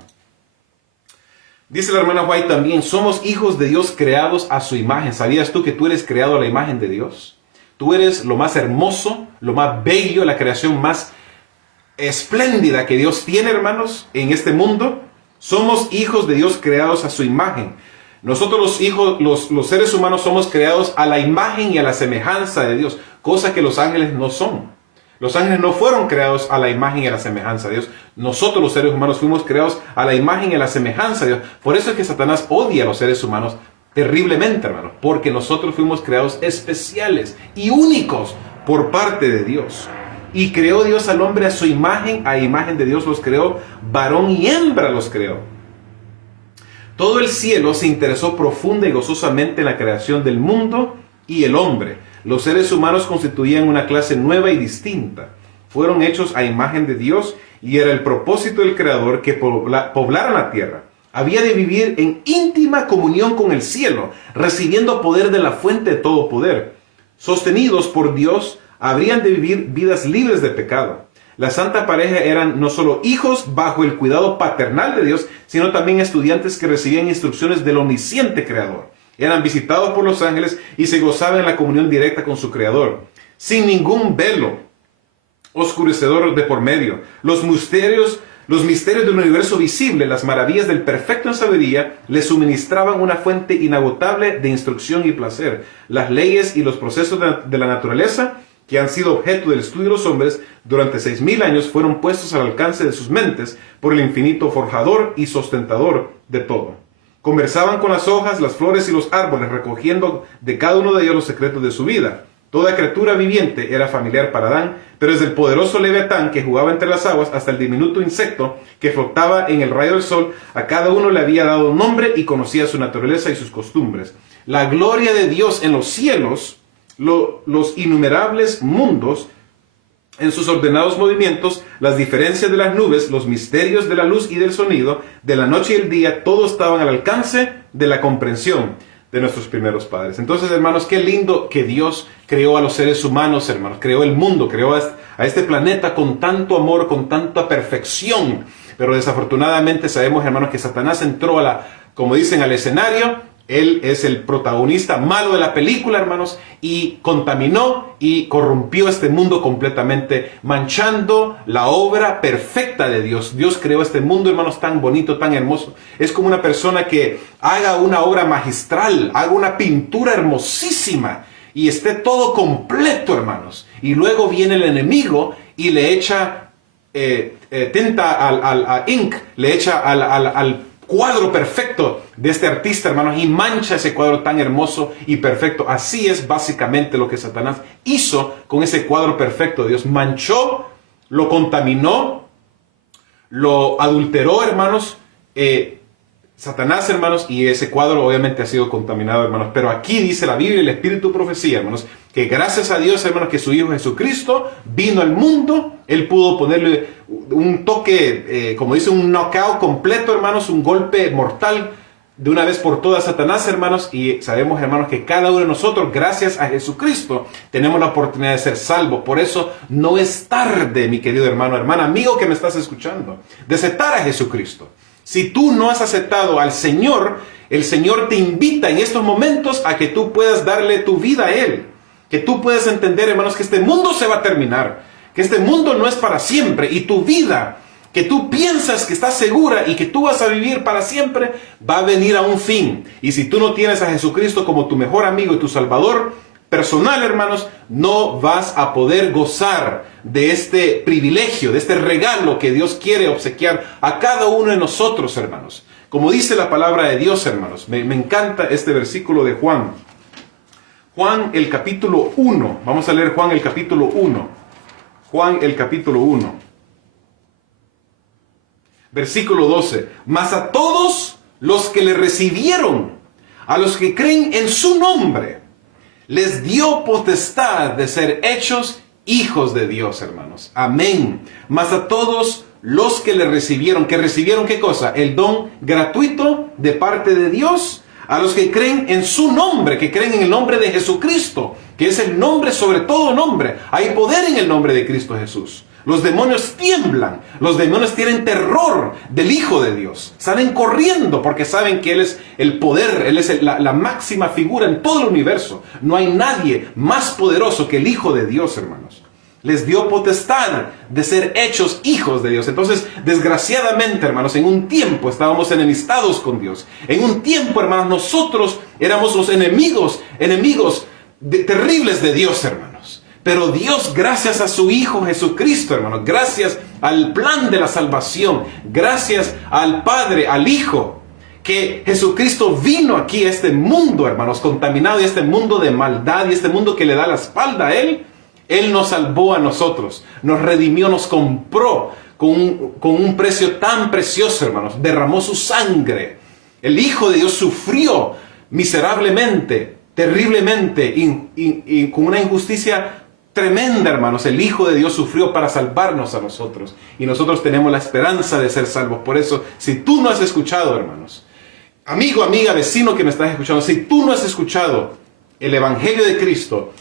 Dice la hermana White también, somos hijos de Dios creados a su imagen. ¿Sabías tú que tú eres creado a la imagen de Dios? Tú eres lo más hermoso, lo más bello, la creación más espléndida que Dios tiene, hermanos, en este mundo. Somos hijos de Dios creados a su imagen. Nosotros los seres humanos somos creados a la imagen y a la semejanza de Dios, cosa que los ángeles no son. Los ángeles no fueron creados a la imagen y a la semejanza de Dios. Nosotros los seres humanos fuimos creados a la imagen y a la semejanza de Dios. Por eso es que Satanás odia a los seres humanos terriblemente, hermanos, porque nosotros fuimos creados especiales y únicos por parte de Dios. Y creó Dios al hombre a su imagen, a imagen de Dios los creó, varón y hembra los creó. Todo el cielo se interesó profunda y gozosamente en la creación del mundo y el hombre. Los seres humanos constituían una clase nueva y distinta. Fueron hechos a imagen de Dios y era el propósito del Creador que poblaran la tierra. Había de vivir en íntima comunión con el cielo, recibiendo poder de la fuente de todo poder. Sostenidos por Dios, habrían de vivir vidas libres de pecado. La santa pareja eran no solo hijos bajo el cuidado paternal de Dios, sino también estudiantes que recibían instrucciones del omnisciente Creador. Eran visitados por los ángeles y se gozaban en la comunión directa con su Creador, sin ningún velo oscurecedor de por medio. Los misterios del universo visible, las maravillas del perfecto en sabiduría, les suministraban una fuente inagotable de instrucción y placer. Las leyes y los procesos de la naturaleza, que han sido objeto del estudio de los hombres durante 6,000 años, fueron puestos al alcance de sus mentes por el infinito forjador y sustentador de todo. Conversaban con las hojas, las flores y los árboles, recogiendo de cada uno de ellos los secretos de su vida. Toda criatura viviente era familiar para Adán, pero desde el poderoso leviatán que jugaba entre las aguas hasta el diminuto insecto que flotaba en el rayo del sol, a cada uno le había dado nombre y conocía su naturaleza y sus costumbres. La gloria de Dios en los cielos, los innumerables mundos en sus ordenados movimientos, las diferencias de las nubes, los misterios de la luz y del sonido, de la noche y el día, todos estaban al alcance de la comprensión de nuestros primeros padres. Entonces, hermanos, qué lindo que Dios creó a los seres humanos, hermanos, creó el mundo, creó a este planeta con tanto amor, con tanta perfección. Pero desafortunadamente sabemos, hermanos, que Satanás entró como dicen, al escenario. Él es el protagonista malo de la película, hermanos, y contaminó y corrompió este mundo completamente, manchando la obra perfecta de Dios. Dios creó este mundo, hermanos, tan bonito, tan hermoso. Es como una persona que haga una obra magistral, haga una pintura hermosísima y esté todo completo, hermanos. Y luego viene el enemigo y le echa tinta ink, le echa cuadro perfecto de este artista, hermanos, y mancha ese cuadro tan hermoso y perfecto. Así es básicamente lo que Satanás hizo con ese cuadro perfecto. Dios manchó, lo contaminó, lo adulteró, hermanos, Satanás, hermanos, y ese cuadro obviamente ha sido contaminado, hermanos. Pero aquí dice la Biblia, el Espíritu Profecía, hermanos, que gracias a Dios, hermanos, que su Hijo Jesucristo vino al mundo. Él pudo ponerle un toque, como dice, un knockout completo, hermanos, un golpe mortal de una vez por todas a Satanás, hermanos. Y sabemos, hermanos, que cada uno de nosotros, gracias a Jesucristo, tenemos la oportunidad de ser salvos. Por eso no es tarde, mi querido hermano, hermana, amigo que me estás escuchando, de aceptar a Jesucristo. Si tú no has aceptado al Señor, el Señor te invita en estos momentos a que tú puedas darle tu vida a Él. Que tú puedas entender, hermanos, que este mundo se va a terminar. Que este mundo no es para siempre. Y tu vida, que tú piensas que está segura y que tú vas a vivir para siempre, va a venir a un fin. Y si tú no tienes a Jesucristo como tu mejor amigo y tu Salvador personal, hermanos, no vas a poder gozar de este privilegio, de este regalo que Dios quiere obsequiar a cada uno de nosotros, hermanos. Como dice la palabra de Dios, hermanos, me encanta este versículo de Juan. Juan el capítulo 1. Vamos a leer Juan el capítulo 1. Juan el capítulo 1. Versículo 12. Mas a todos los que le recibieron, a los que creen en su nombre, les dio potestad de ser hechos hijos de Dios, hermanos. Amén. Mas a todos los que le recibieron, ¿que recibieron qué cosa? El don gratuito de parte de Dios. A los que creen en su nombre, que creen en el nombre de Jesucristo, que es el nombre sobre todo nombre. Hay poder en el nombre de Cristo Jesús. Los demonios tiemblan, los demonios tienen terror del Hijo de Dios. Salen corriendo porque saben que Él es el poder, Él es la máxima figura en todo el universo. No hay nadie más poderoso que el Hijo de Dios, hermanos. Les dio potestad de ser hechos hijos de Dios. Entonces, desgraciadamente, hermanos, en un tiempo estábamos enemistados con Dios. En un tiempo, hermanos, nosotros éramos los enemigos terribles de Dios, hermanos. Pero Dios, gracias a su Hijo Jesucristo, hermanos, gracias al plan de la salvación, gracias al Padre, al Hijo, que Jesucristo vino aquí a este mundo, hermanos, contaminado, y este mundo de maldad, y este mundo que le da la espalda a Él. Él nos salvó a nosotros, nos redimió, nos compró con un precio tan precioso, hermanos. Derramó su sangre. El Hijo de Dios sufrió miserablemente, terriblemente, y con una injusticia tremenda, hermanos. El Hijo de Dios sufrió para salvarnos a nosotros. Y nosotros tenemos la esperanza de ser salvos. Por eso, si tú no has escuchado, hermanos, amigo, amiga, vecino que me estás escuchando, si tú no has escuchado el Evangelio de Cristo,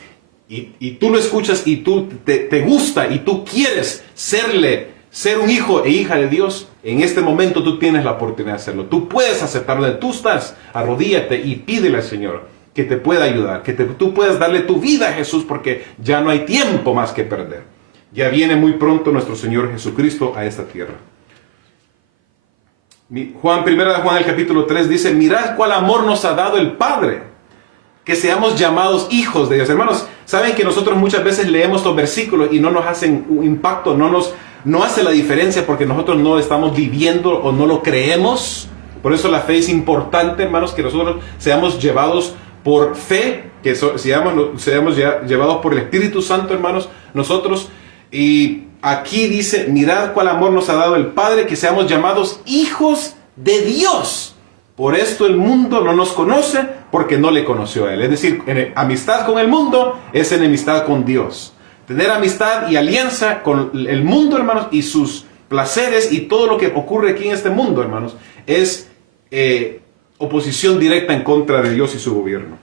y tú lo escuchas y tú te gusta y tú quieres ser un hijo e hija de Dios, en este momento tú tienes la oportunidad de hacerlo. Tú puedes aceptarlo. Donde tú estás, arrodíllate y pídele al Señor que te pueda ayudar, que tú puedas darle tu vida a Jesús, porque ya no hay tiempo más que perder. Ya viene muy pronto nuestro Señor Jesucristo a esta tierra. Primera de Juan el capítulo 3 dice: mirad cuál amor nos ha dado el Padre, que seamos llamados hijos de Dios. Hermanos, saben que nosotros muchas veces leemos estos versículos y no nos hacen un impacto, no hace la diferencia, porque nosotros no estamos viviendo o no lo creemos. Por eso la fe es importante, hermanos, que nosotros seamos llevados por fe, que seamos llevados por el Espíritu Santo, hermanos, nosotros. Y aquí dice: mirad cuál amor nos ha dado el Padre, que seamos llamados hijos de Dios. Por esto el mundo no nos conoce, porque no le conoció a Él. Es decir, amistad con el mundo es enemistad con Dios. Tener amistad y alianza con el mundo, hermanos, y sus placeres y todo lo que ocurre aquí en este mundo, hermanos, es oposición directa en contra de Dios y su gobierno.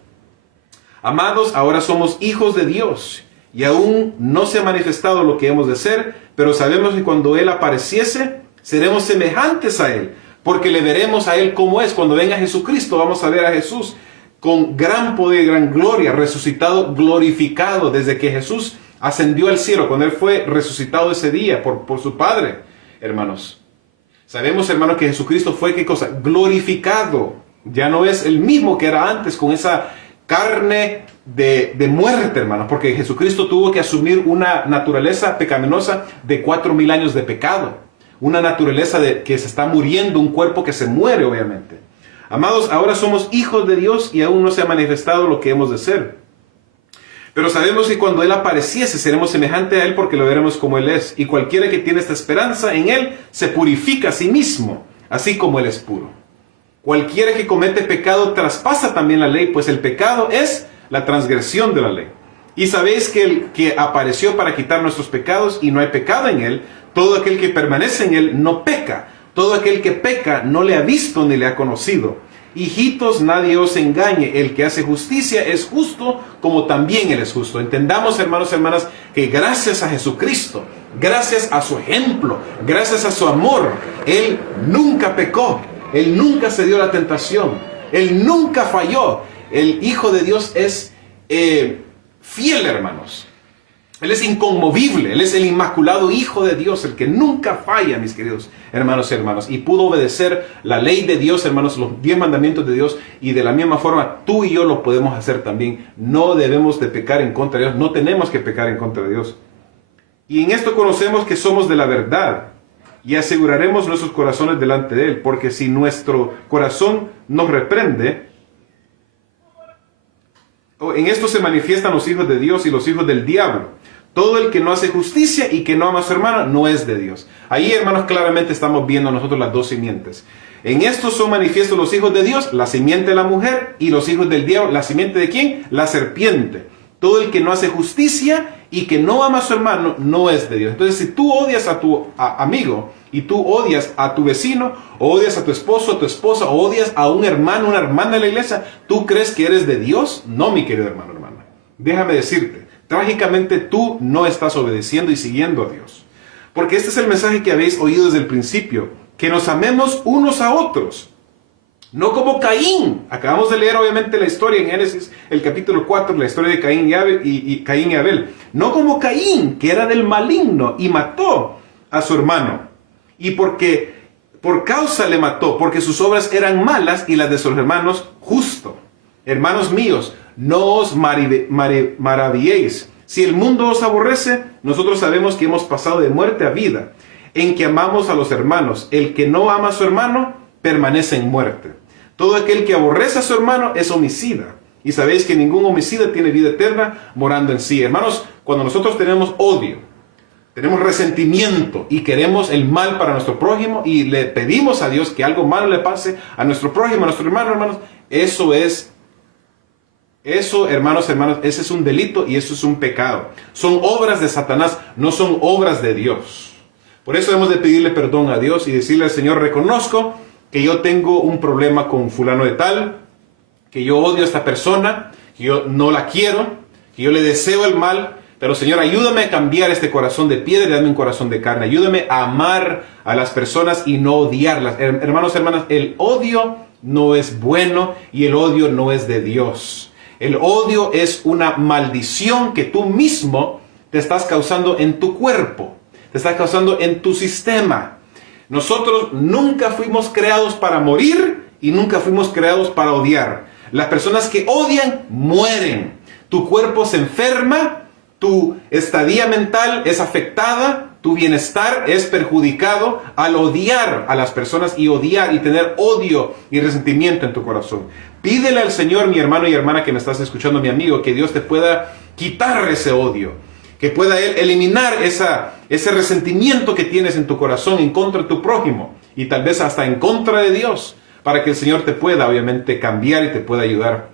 Amados, ahora somos hijos de Dios, y aún no se ha manifestado lo que hemos de ser, pero sabemos que cuando Él apareciese, seremos semejantes a Él, porque le veremos a Él como es. Cuando venga Jesucristo, vamos a ver a Jesús con gran poder y gran gloria, resucitado, glorificado, desde que Jesús ascendió al cielo, cuando Él fue resucitado ese día por su Padre, hermanos. Sabemos, hermanos, que Jesucristo fue, ¿qué cosa? Glorificado. Ya no es el mismo que era antes, con esa carne de muerte, hermanos, porque Jesucristo tuvo que asumir una naturaleza pecaminosa de 4,000 años de pecado. una naturaleza que se está muriendo, un cuerpo que se muere, obviamente. Amados, ahora somos hijos de Dios y aún no se ha manifestado lo que hemos de ser. Pero sabemos que cuando Él apareciese seremos semejantes a Él porque lo veremos como Él es. Y cualquiera que tiene esta esperanza en Él se purifica a sí mismo, así como Él es puro. Cualquiera que comete pecado traspasa también la ley, pues el pecado es la transgresión de la ley. Y sabéis que el que apareció para quitar nuestros pecados y no hay pecado en Él, todo aquel que permanece en Él no peca. Todo aquel que peca no le ha visto ni le ha conocido. Hijitos, nadie os engañe. El que hace justicia es justo como también Él es justo. Entendamos, hermanos y hermanas, que gracias a Jesucristo, gracias a su ejemplo, gracias a su amor, Él nunca pecó. Él nunca se dio a la tentación. Él nunca falló. El Hijo de Dios es fiel, hermanos. Él es inconmovible. Él es el inmaculado Hijo de Dios, el que nunca falla, mis queridos hermanos y hermanas. Y pudo obedecer la ley de Dios, hermanos, los 10 mandamientos de Dios. Y de la misma forma, tú y yo lo podemos hacer también. No debemos de pecar en contra de Dios. No tenemos que pecar en contra de Dios. Y en esto conocemos que somos de la verdad. Y aseguraremos nuestros corazones delante de Él. Porque si nuestro corazón nos reprende, en esto se manifiestan los hijos de Dios y los hijos del diablo. Todo el que no hace justicia y que no ama a su hermano no es de Dios. Ahí, hermanos, claramente estamos viendo nosotros las dos simientes. En esto son manifiestos los hijos de Dios, la simiente de la mujer, y los hijos del diablo, la simiente de ¿quién? La serpiente. Todo el que no hace justicia y que no ama a su hermano no es de Dios. Entonces, si tú odias a tu amigo y tú odias a tu vecino, o odias a tu esposo, a tu esposa, o odias a un hermano, una hermana de la iglesia, ¿tú crees que eres de Dios? No, mi querido hermano, hermana. Déjame decirte. Trágicamente tú no estás obedeciendo y siguiendo a Dios. Porque este es el mensaje que habéis oído desde el principio, que nos amemos unos a otros. No como Caín. Acabamos de leer obviamente la historia en Génesis, el capítulo 4, la historia de Caín y Abel. No como Caín, que era del maligno y mató a su hermano. Y por causa le mató, porque sus obras eran malas y las de sus hermanos justo. Hermanos míos, no os maravilléis. Si el mundo os aborrece, nosotros sabemos que hemos pasado de muerte a vida, en que amamos a los hermanos. El que no ama a su hermano, permanece en muerte. Todo aquel que aborrece a su hermano es homicida. Y sabéis que ningún homicida tiene vida eterna morando en sí. Hermanos, cuando nosotros tenemos odio, tenemos resentimiento y queremos el mal para nuestro prójimo y le pedimos a Dios que algo malo le pase a nuestro prójimo, a nuestro hermano, hermanos, eso, hermanos, ese es un delito y eso es un pecado. Son obras de Satanás, no son obras de Dios. Por eso debemos de pedirle perdón a Dios y decirle al Señor, reconozco que yo tengo un problema con fulano de tal, que yo odio a esta persona, que yo no la quiero, que yo le deseo el mal, pero Señor, ayúdame a cambiar este corazón de piedra y dame un corazón de carne. Ayúdame a amar a las personas y no odiarlas. Hermanos, hermanas, el odio no es bueno y el odio no es de Dios. El odio es una maldición que tú mismo te estás causando en tu cuerpo, te estás causando en tu sistema. Nosotros nunca fuimos creados para morir y nunca fuimos creados para odiar. Las personas que odian mueren. Tu cuerpo se enferma, tu estadía mental es afectada, tu bienestar es perjudicado al odiar a las personas y odiar y tener odio y resentimiento en tu corazón. Pídele al Señor, mi hermano y hermana que me estás escuchando, mi amigo, que Dios te pueda quitar ese odio, que pueda Él eliminar ese resentimiento que tienes en tu corazón en contra de tu prójimo y tal vez hasta en contra de Dios, para que el Señor te pueda obviamente cambiar y te pueda ayudar.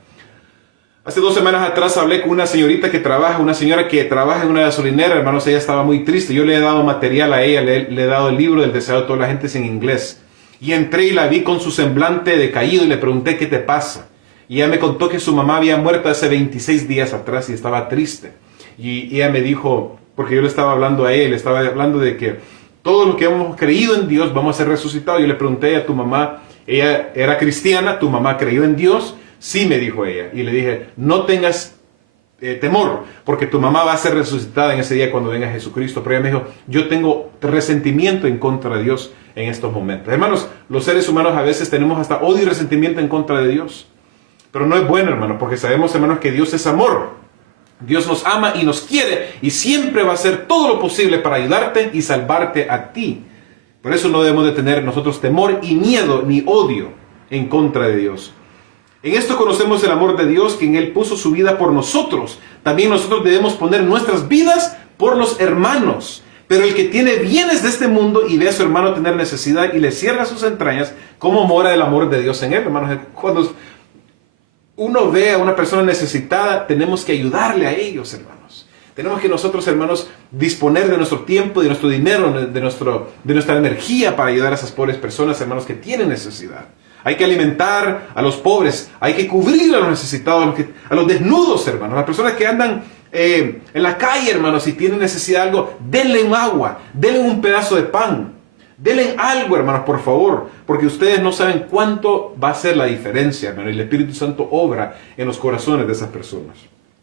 Hace 2 semanas atrás hablé con una señora que trabaja en una gasolinera, hermanos. Ella estaba muy triste. Yo le he dado material a ella, le he dado el libro del Deseo de toda la gente en inglés. Y entré y la vi con su semblante decaído y le pregunté, ¿qué te pasa? Y ella me contó que su mamá había muerto hace 26 días atrás y estaba triste. Y ella me dijo, porque yo le estaba hablando a ella, le estaba hablando de que todos los que hemos creído en Dios vamos a ser resucitados. Yo le pregunté a tu mamá, ella era cristiana, ¿tu mamá creyó en Dios? Sí, me dijo ella. Y le dije, no tengas temor, porque tu mamá va a ser resucitada en ese día cuando venga Jesucristo. Pero ella me dijo, yo tengo resentimiento en contra de Dios en estos momentos. Hermanos, los seres humanos a veces tenemos hasta odio y resentimiento en contra de Dios. Pero no es bueno, hermanos, porque sabemos, hermanos, que Dios es amor. Dios nos ama y nos quiere y siempre va a hacer todo lo posible para ayudarte y salvarte a ti. Por eso no debemos de tener nosotros temor y miedo ni odio en contra de Dios. En esto conocemos el amor de Dios, que en Él puso su vida por nosotros. También nosotros debemos poner nuestras vidas por los hermanos. Pero el que tiene bienes de este mundo y ve a su hermano tener necesidad y le cierra sus entrañas, ¿cómo mora el amor de Dios en él, hermanos? Cuando uno ve a una persona necesitada, tenemos que ayudarle a ellos, hermanos. Tenemos que nosotros, hermanos, disponer de nuestro tiempo, de nuestro dinero, de nuestra energía para ayudar a esas pobres personas, hermanos, que tienen necesidad. Hay que alimentar a los pobres, hay que cubrir a los necesitados, a los desnudos, hermanos, a las personas que andan en la calle, hermanos, si tienen necesidad de algo, denle un agua, denle un pedazo de pan, denle algo, hermanos, por favor, porque ustedes no saben cuánto va a ser la diferencia, hermanos, y el Espíritu Santo obra en los corazones de esas personas.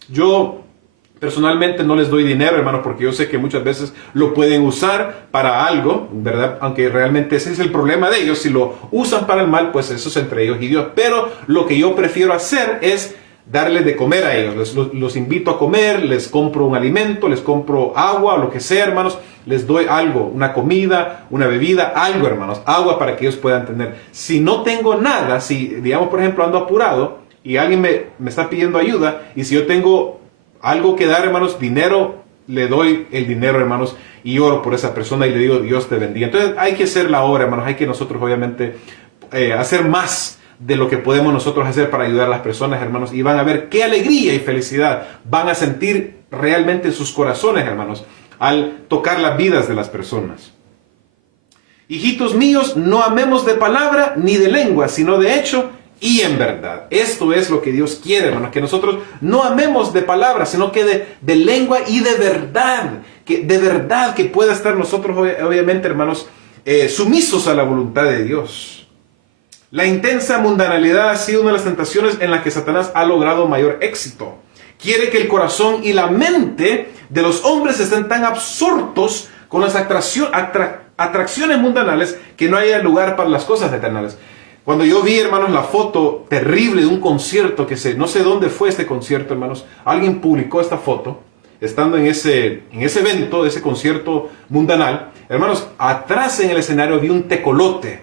Yo personalmente no les doy dinero, hermanos, porque yo sé que muchas veces lo pueden usar para algo, ¿verdad? Aunque realmente ese es el problema de ellos. Si lo usan para el mal, pues eso es entre ellos y Dios. Pero lo que yo prefiero hacer es darles de comer a ellos. Los invito a comer, les compro un alimento, les compro agua, lo que sea, hermanos. Les doy algo, una comida, una bebida, algo, hermanos. Agua para que ellos puedan tener. Si no tengo nada, si, digamos, por ejemplo, ando apurado y alguien me está pidiendo ayuda, y si yo tengo algo que dar, hermanos, dinero, le doy el dinero, hermanos, y oro por esa persona y le digo, Dios te bendiga. Entonces hay que hacer la obra, hermanos, hay que nosotros obviamente hacer más de lo que podemos nosotros hacer para ayudar a las personas, hermanos, y van a ver qué alegría y felicidad van a sentir realmente en sus corazones, hermanos, al tocar las vidas de las personas. Hijitos míos, no amemos de palabra ni de lengua, sino de hecho y en verdad. Esto es lo que Dios quiere, hermanos, que nosotros no amemos de palabra, sino que de lengua y de verdad, que pueda estar nosotros, obviamente, hermanos, sumisos a la voluntad de Dios. La intensa mundanalidad ha sido una de las tentaciones en las que Satanás ha logrado mayor éxito. Quiere que el corazón y la mente de los hombres estén tan absortos con las atracciones mundanales que no haya lugar para las cosas eternales. Cuando yo vi, hermanos, la foto terrible de un concierto no sé dónde fue este concierto, hermanos, alguien publicó esta foto, estando en ese evento, ese concierto mundanal, hermanos, atrás en el escenario vi un tecolote,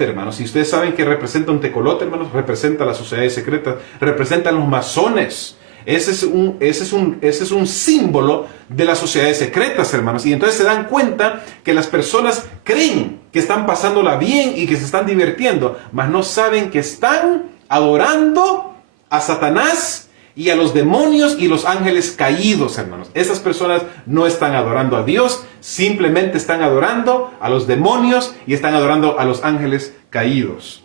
hermanos, y ustedes saben que representa un tecolote, hermanos, representa las sociedades secretas, representa a los masones. Ese es un símbolo de las sociedades secretas, hermanos. Y entonces se dan cuenta que las personas creen que están pasándola bien y que se están divirtiendo, mas no saben que están adorando a Satanás y a los demonios y los ángeles caídos, hermanos. Esas personas no están adorando a Dios, simplemente están adorando a los demonios y están adorando a los ángeles caídos.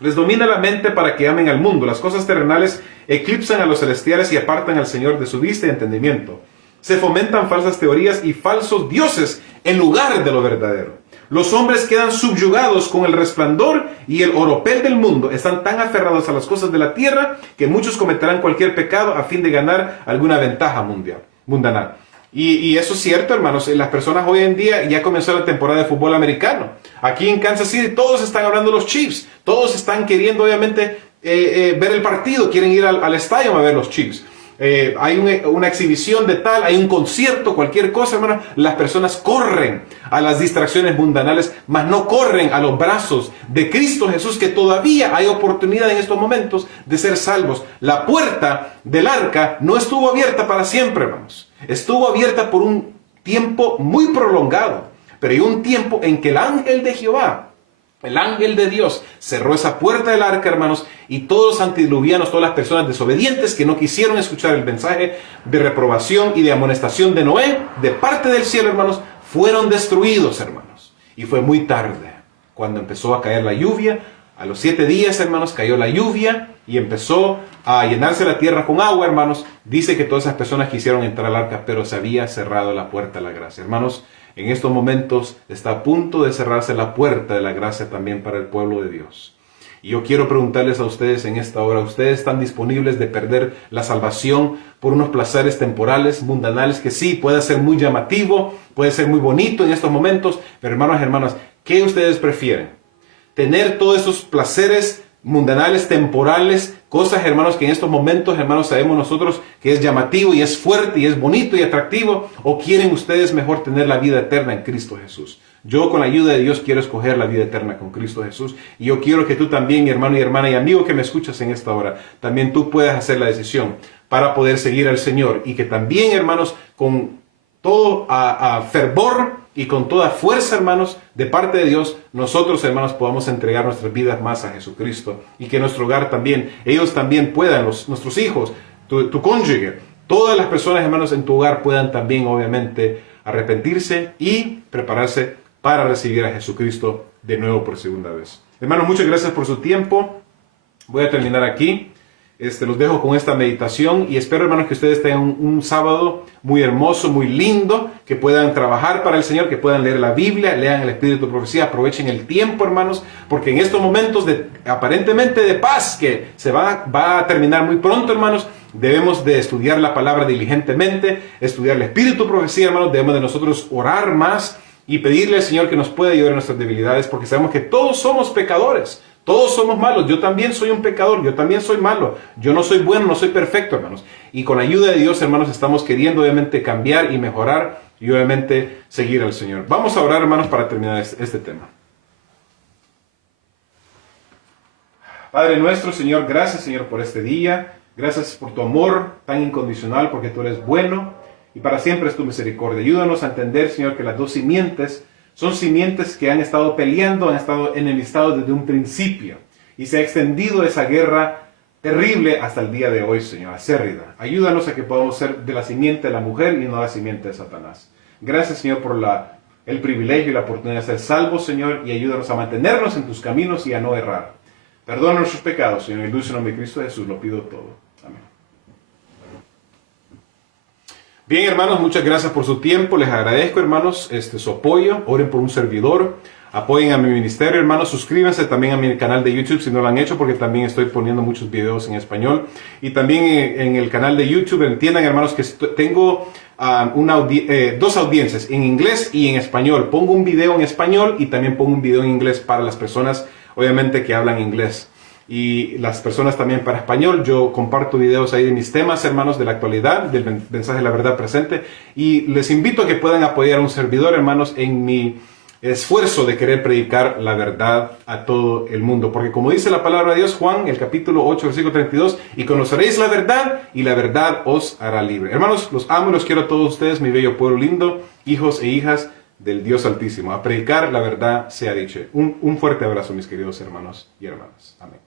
Les domina la mente para que amen al mundo. Las cosas terrenales eclipsan a los celestiales y apartan al Señor de su vista y entendimiento. Se fomentan falsas teorías y falsos dioses en lugar de lo verdadero. Los hombres quedan subyugados con el resplandor y el oropel del mundo. Están tan aferrados a las cosas de la tierra que muchos cometerán cualquier pecado a fin de ganar alguna ventaja mundanal. Y eso es cierto, hermanos. Las personas hoy en día, ya comenzó la temporada de fútbol americano. Aquí en Kansas City todos están hablando de los Chiefs. Todos están queriendo, obviamente, ver el partido. Quieren ir al estadio a ver los Chiefs. Hay una exhibición de tal, hay un concierto, cualquier cosa, hermano. Las personas corren a las distracciones mundanales, mas no corren a los brazos de Cristo Jesús, que todavía hay oportunidad en estos momentos de ser salvos. La puerta del arca no estuvo abierta para siempre, hermanos. Estuvo abierta por un tiempo muy prolongado, pero hay un tiempo en que el ángel de Jehová, el ángel de Dios, cerró esa puerta del arca, hermanos, y todos los antediluvianos, todas las personas desobedientes que no quisieron escuchar el mensaje de reprobación y de amonestación de Noé, de parte del cielo, hermanos, fueron destruidos, hermanos. Y fue muy tarde, cuando empezó a caer la lluvia. A los 7 días, hermanos, cayó la lluvia y empezó a llenarse la tierra con agua, hermanos. Dice que todas esas personas quisieron entrar al arca, pero se había cerrado la puerta de la gracia. Hermanos, en estos momentos está a punto de cerrarse la puerta de la gracia también para el pueblo de Dios. Y yo quiero preguntarles a ustedes en esta hora, ¿ustedes están disponibles de perder la salvación por unos placeres temporales, mundanales, que sí, puede ser muy llamativo, puede ser muy bonito en estos momentos, pero hermanos y hermanas, ¿qué ustedes prefieren? ¿Tener todos esos placeres mundanales, temporales, cosas, hermanos, que en estos momentos, hermanos, sabemos nosotros que es llamativo y es fuerte y es bonito y atractivo, o quieren ustedes mejor tener la vida eterna en Cristo Jesús? Yo, con la ayuda de Dios, quiero escoger la vida eterna con Cristo Jesús, y yo quiero que tú también, mi hermano y hermana y amigo que me escuchas en esta hora, también tú puedas hacer la decisión para poder seguir al Señor, y que también, hermanos, con todo fervor y con toda fuerza, hermanos, de parte de Dios, nosotros, hermanos, podamos entregar nuestras vidas más a Jesucristo, y que nuestro hogar también, ellos también puedan, nuestros hijos, tu cónyuge, todas las personas, hermanos, en tu hogar puedan también, obviamente, arrepentirse y prepararse para recibir a Jesucristo de nuevo por segunda vez. Hermanos, muchas gracias por su tiempo. Voy a terminar aquí. Los dejo con esta meditación y espero, hermanos, que ustedes tengan un sábado muy hermoso, muy lindo, que puedan trabajar para el Señor, que puedan leer la Biblia, lean el Espíritu de Profecía, aprovechen el tiempo, hermanos, porque en estos momentos aparentemente de paz, que se va a terminar muy pronto, hermanos, debemos de estudiar la palabra diligentemente, estudiar el Espíritu de Profecía, hermanos, debemos de nosotros orar más y pedirle al Señor que nos pueda ayudar en nuestras debilidades, porque sabemos que todos somos pecadores. Todos somos malos, yo también soy un pecador, yo también soy malo, yo no soy bueno, no soy perfecto, hermanos. Y con la ayuda de Dios, hermanos, estamos queriendo obviamente cambiar y mejorar y obviamente seguir al Señor. Vamos a orar, hermanos, para terminar este tema. Padre nuestro, Señor, gracias, Señor, por este día. Gracias por tu amor tan incondicional, porque tú eres bueno y para siempre es tu misericordia. Ayúdanos a entender, Señor, que las dos simientes son simientes que han estado peleando, han estado enemistados desde un principio. Y se ha extendido esa guerra terrible hasta el día de hoy, Señor, acérrida. Ayúdanos a que podamos ser de la simiente de la mujer y no la simiente de Satanás. Gracias, Señor, por el privilegio y la oportunidad de ser salvos, Señor, y ayúdanos a mantenernos en tus caminos y a no errar. Perdona nuestros pecados, Señor, en el dulce nombre de Cristo Jesús, lo pido todo. Amén. Bien, hermanos, muchas gracias por su tiempo. Les agradezco, hermanos, su apoyo. Oren por un servidor. Apoyen a mi ministerio, hermanos. Suscríbanse también a mi canal de YouTube si no lo han hecho, porque también estoy poniendo muchos videos en español. Y también en el canal de YouTube, entiendan, hermanos, que tengo dos audiencias, en inglés y en español. Pongo un video en español y también pongo un video en inglés para las personas, obviamente, que hablan inglés. Y las personas también para español. Yo comparto videos ahí de mis temas, hermanos, de la actualidad, del mensaje de la verdad presente, y les invito a que puedan apoyar a un servidor, hermanos, en mi esfuerzo de querer predicar la verdad a todo el mundo, porque como dice la palabra de Dios, Juan, el capítulo 8, versículo 32, y conoceréis la verdad, y la verdad os hará libre. Hermanos, los amo y los quiero a todos ustedes, mi bello pueblo lindo, hijos e hijas del Dios Altísimo. A predicar la verdad sea dicho. Un fuerte abrazo, mis queridos hermanos y hermanas. Amén.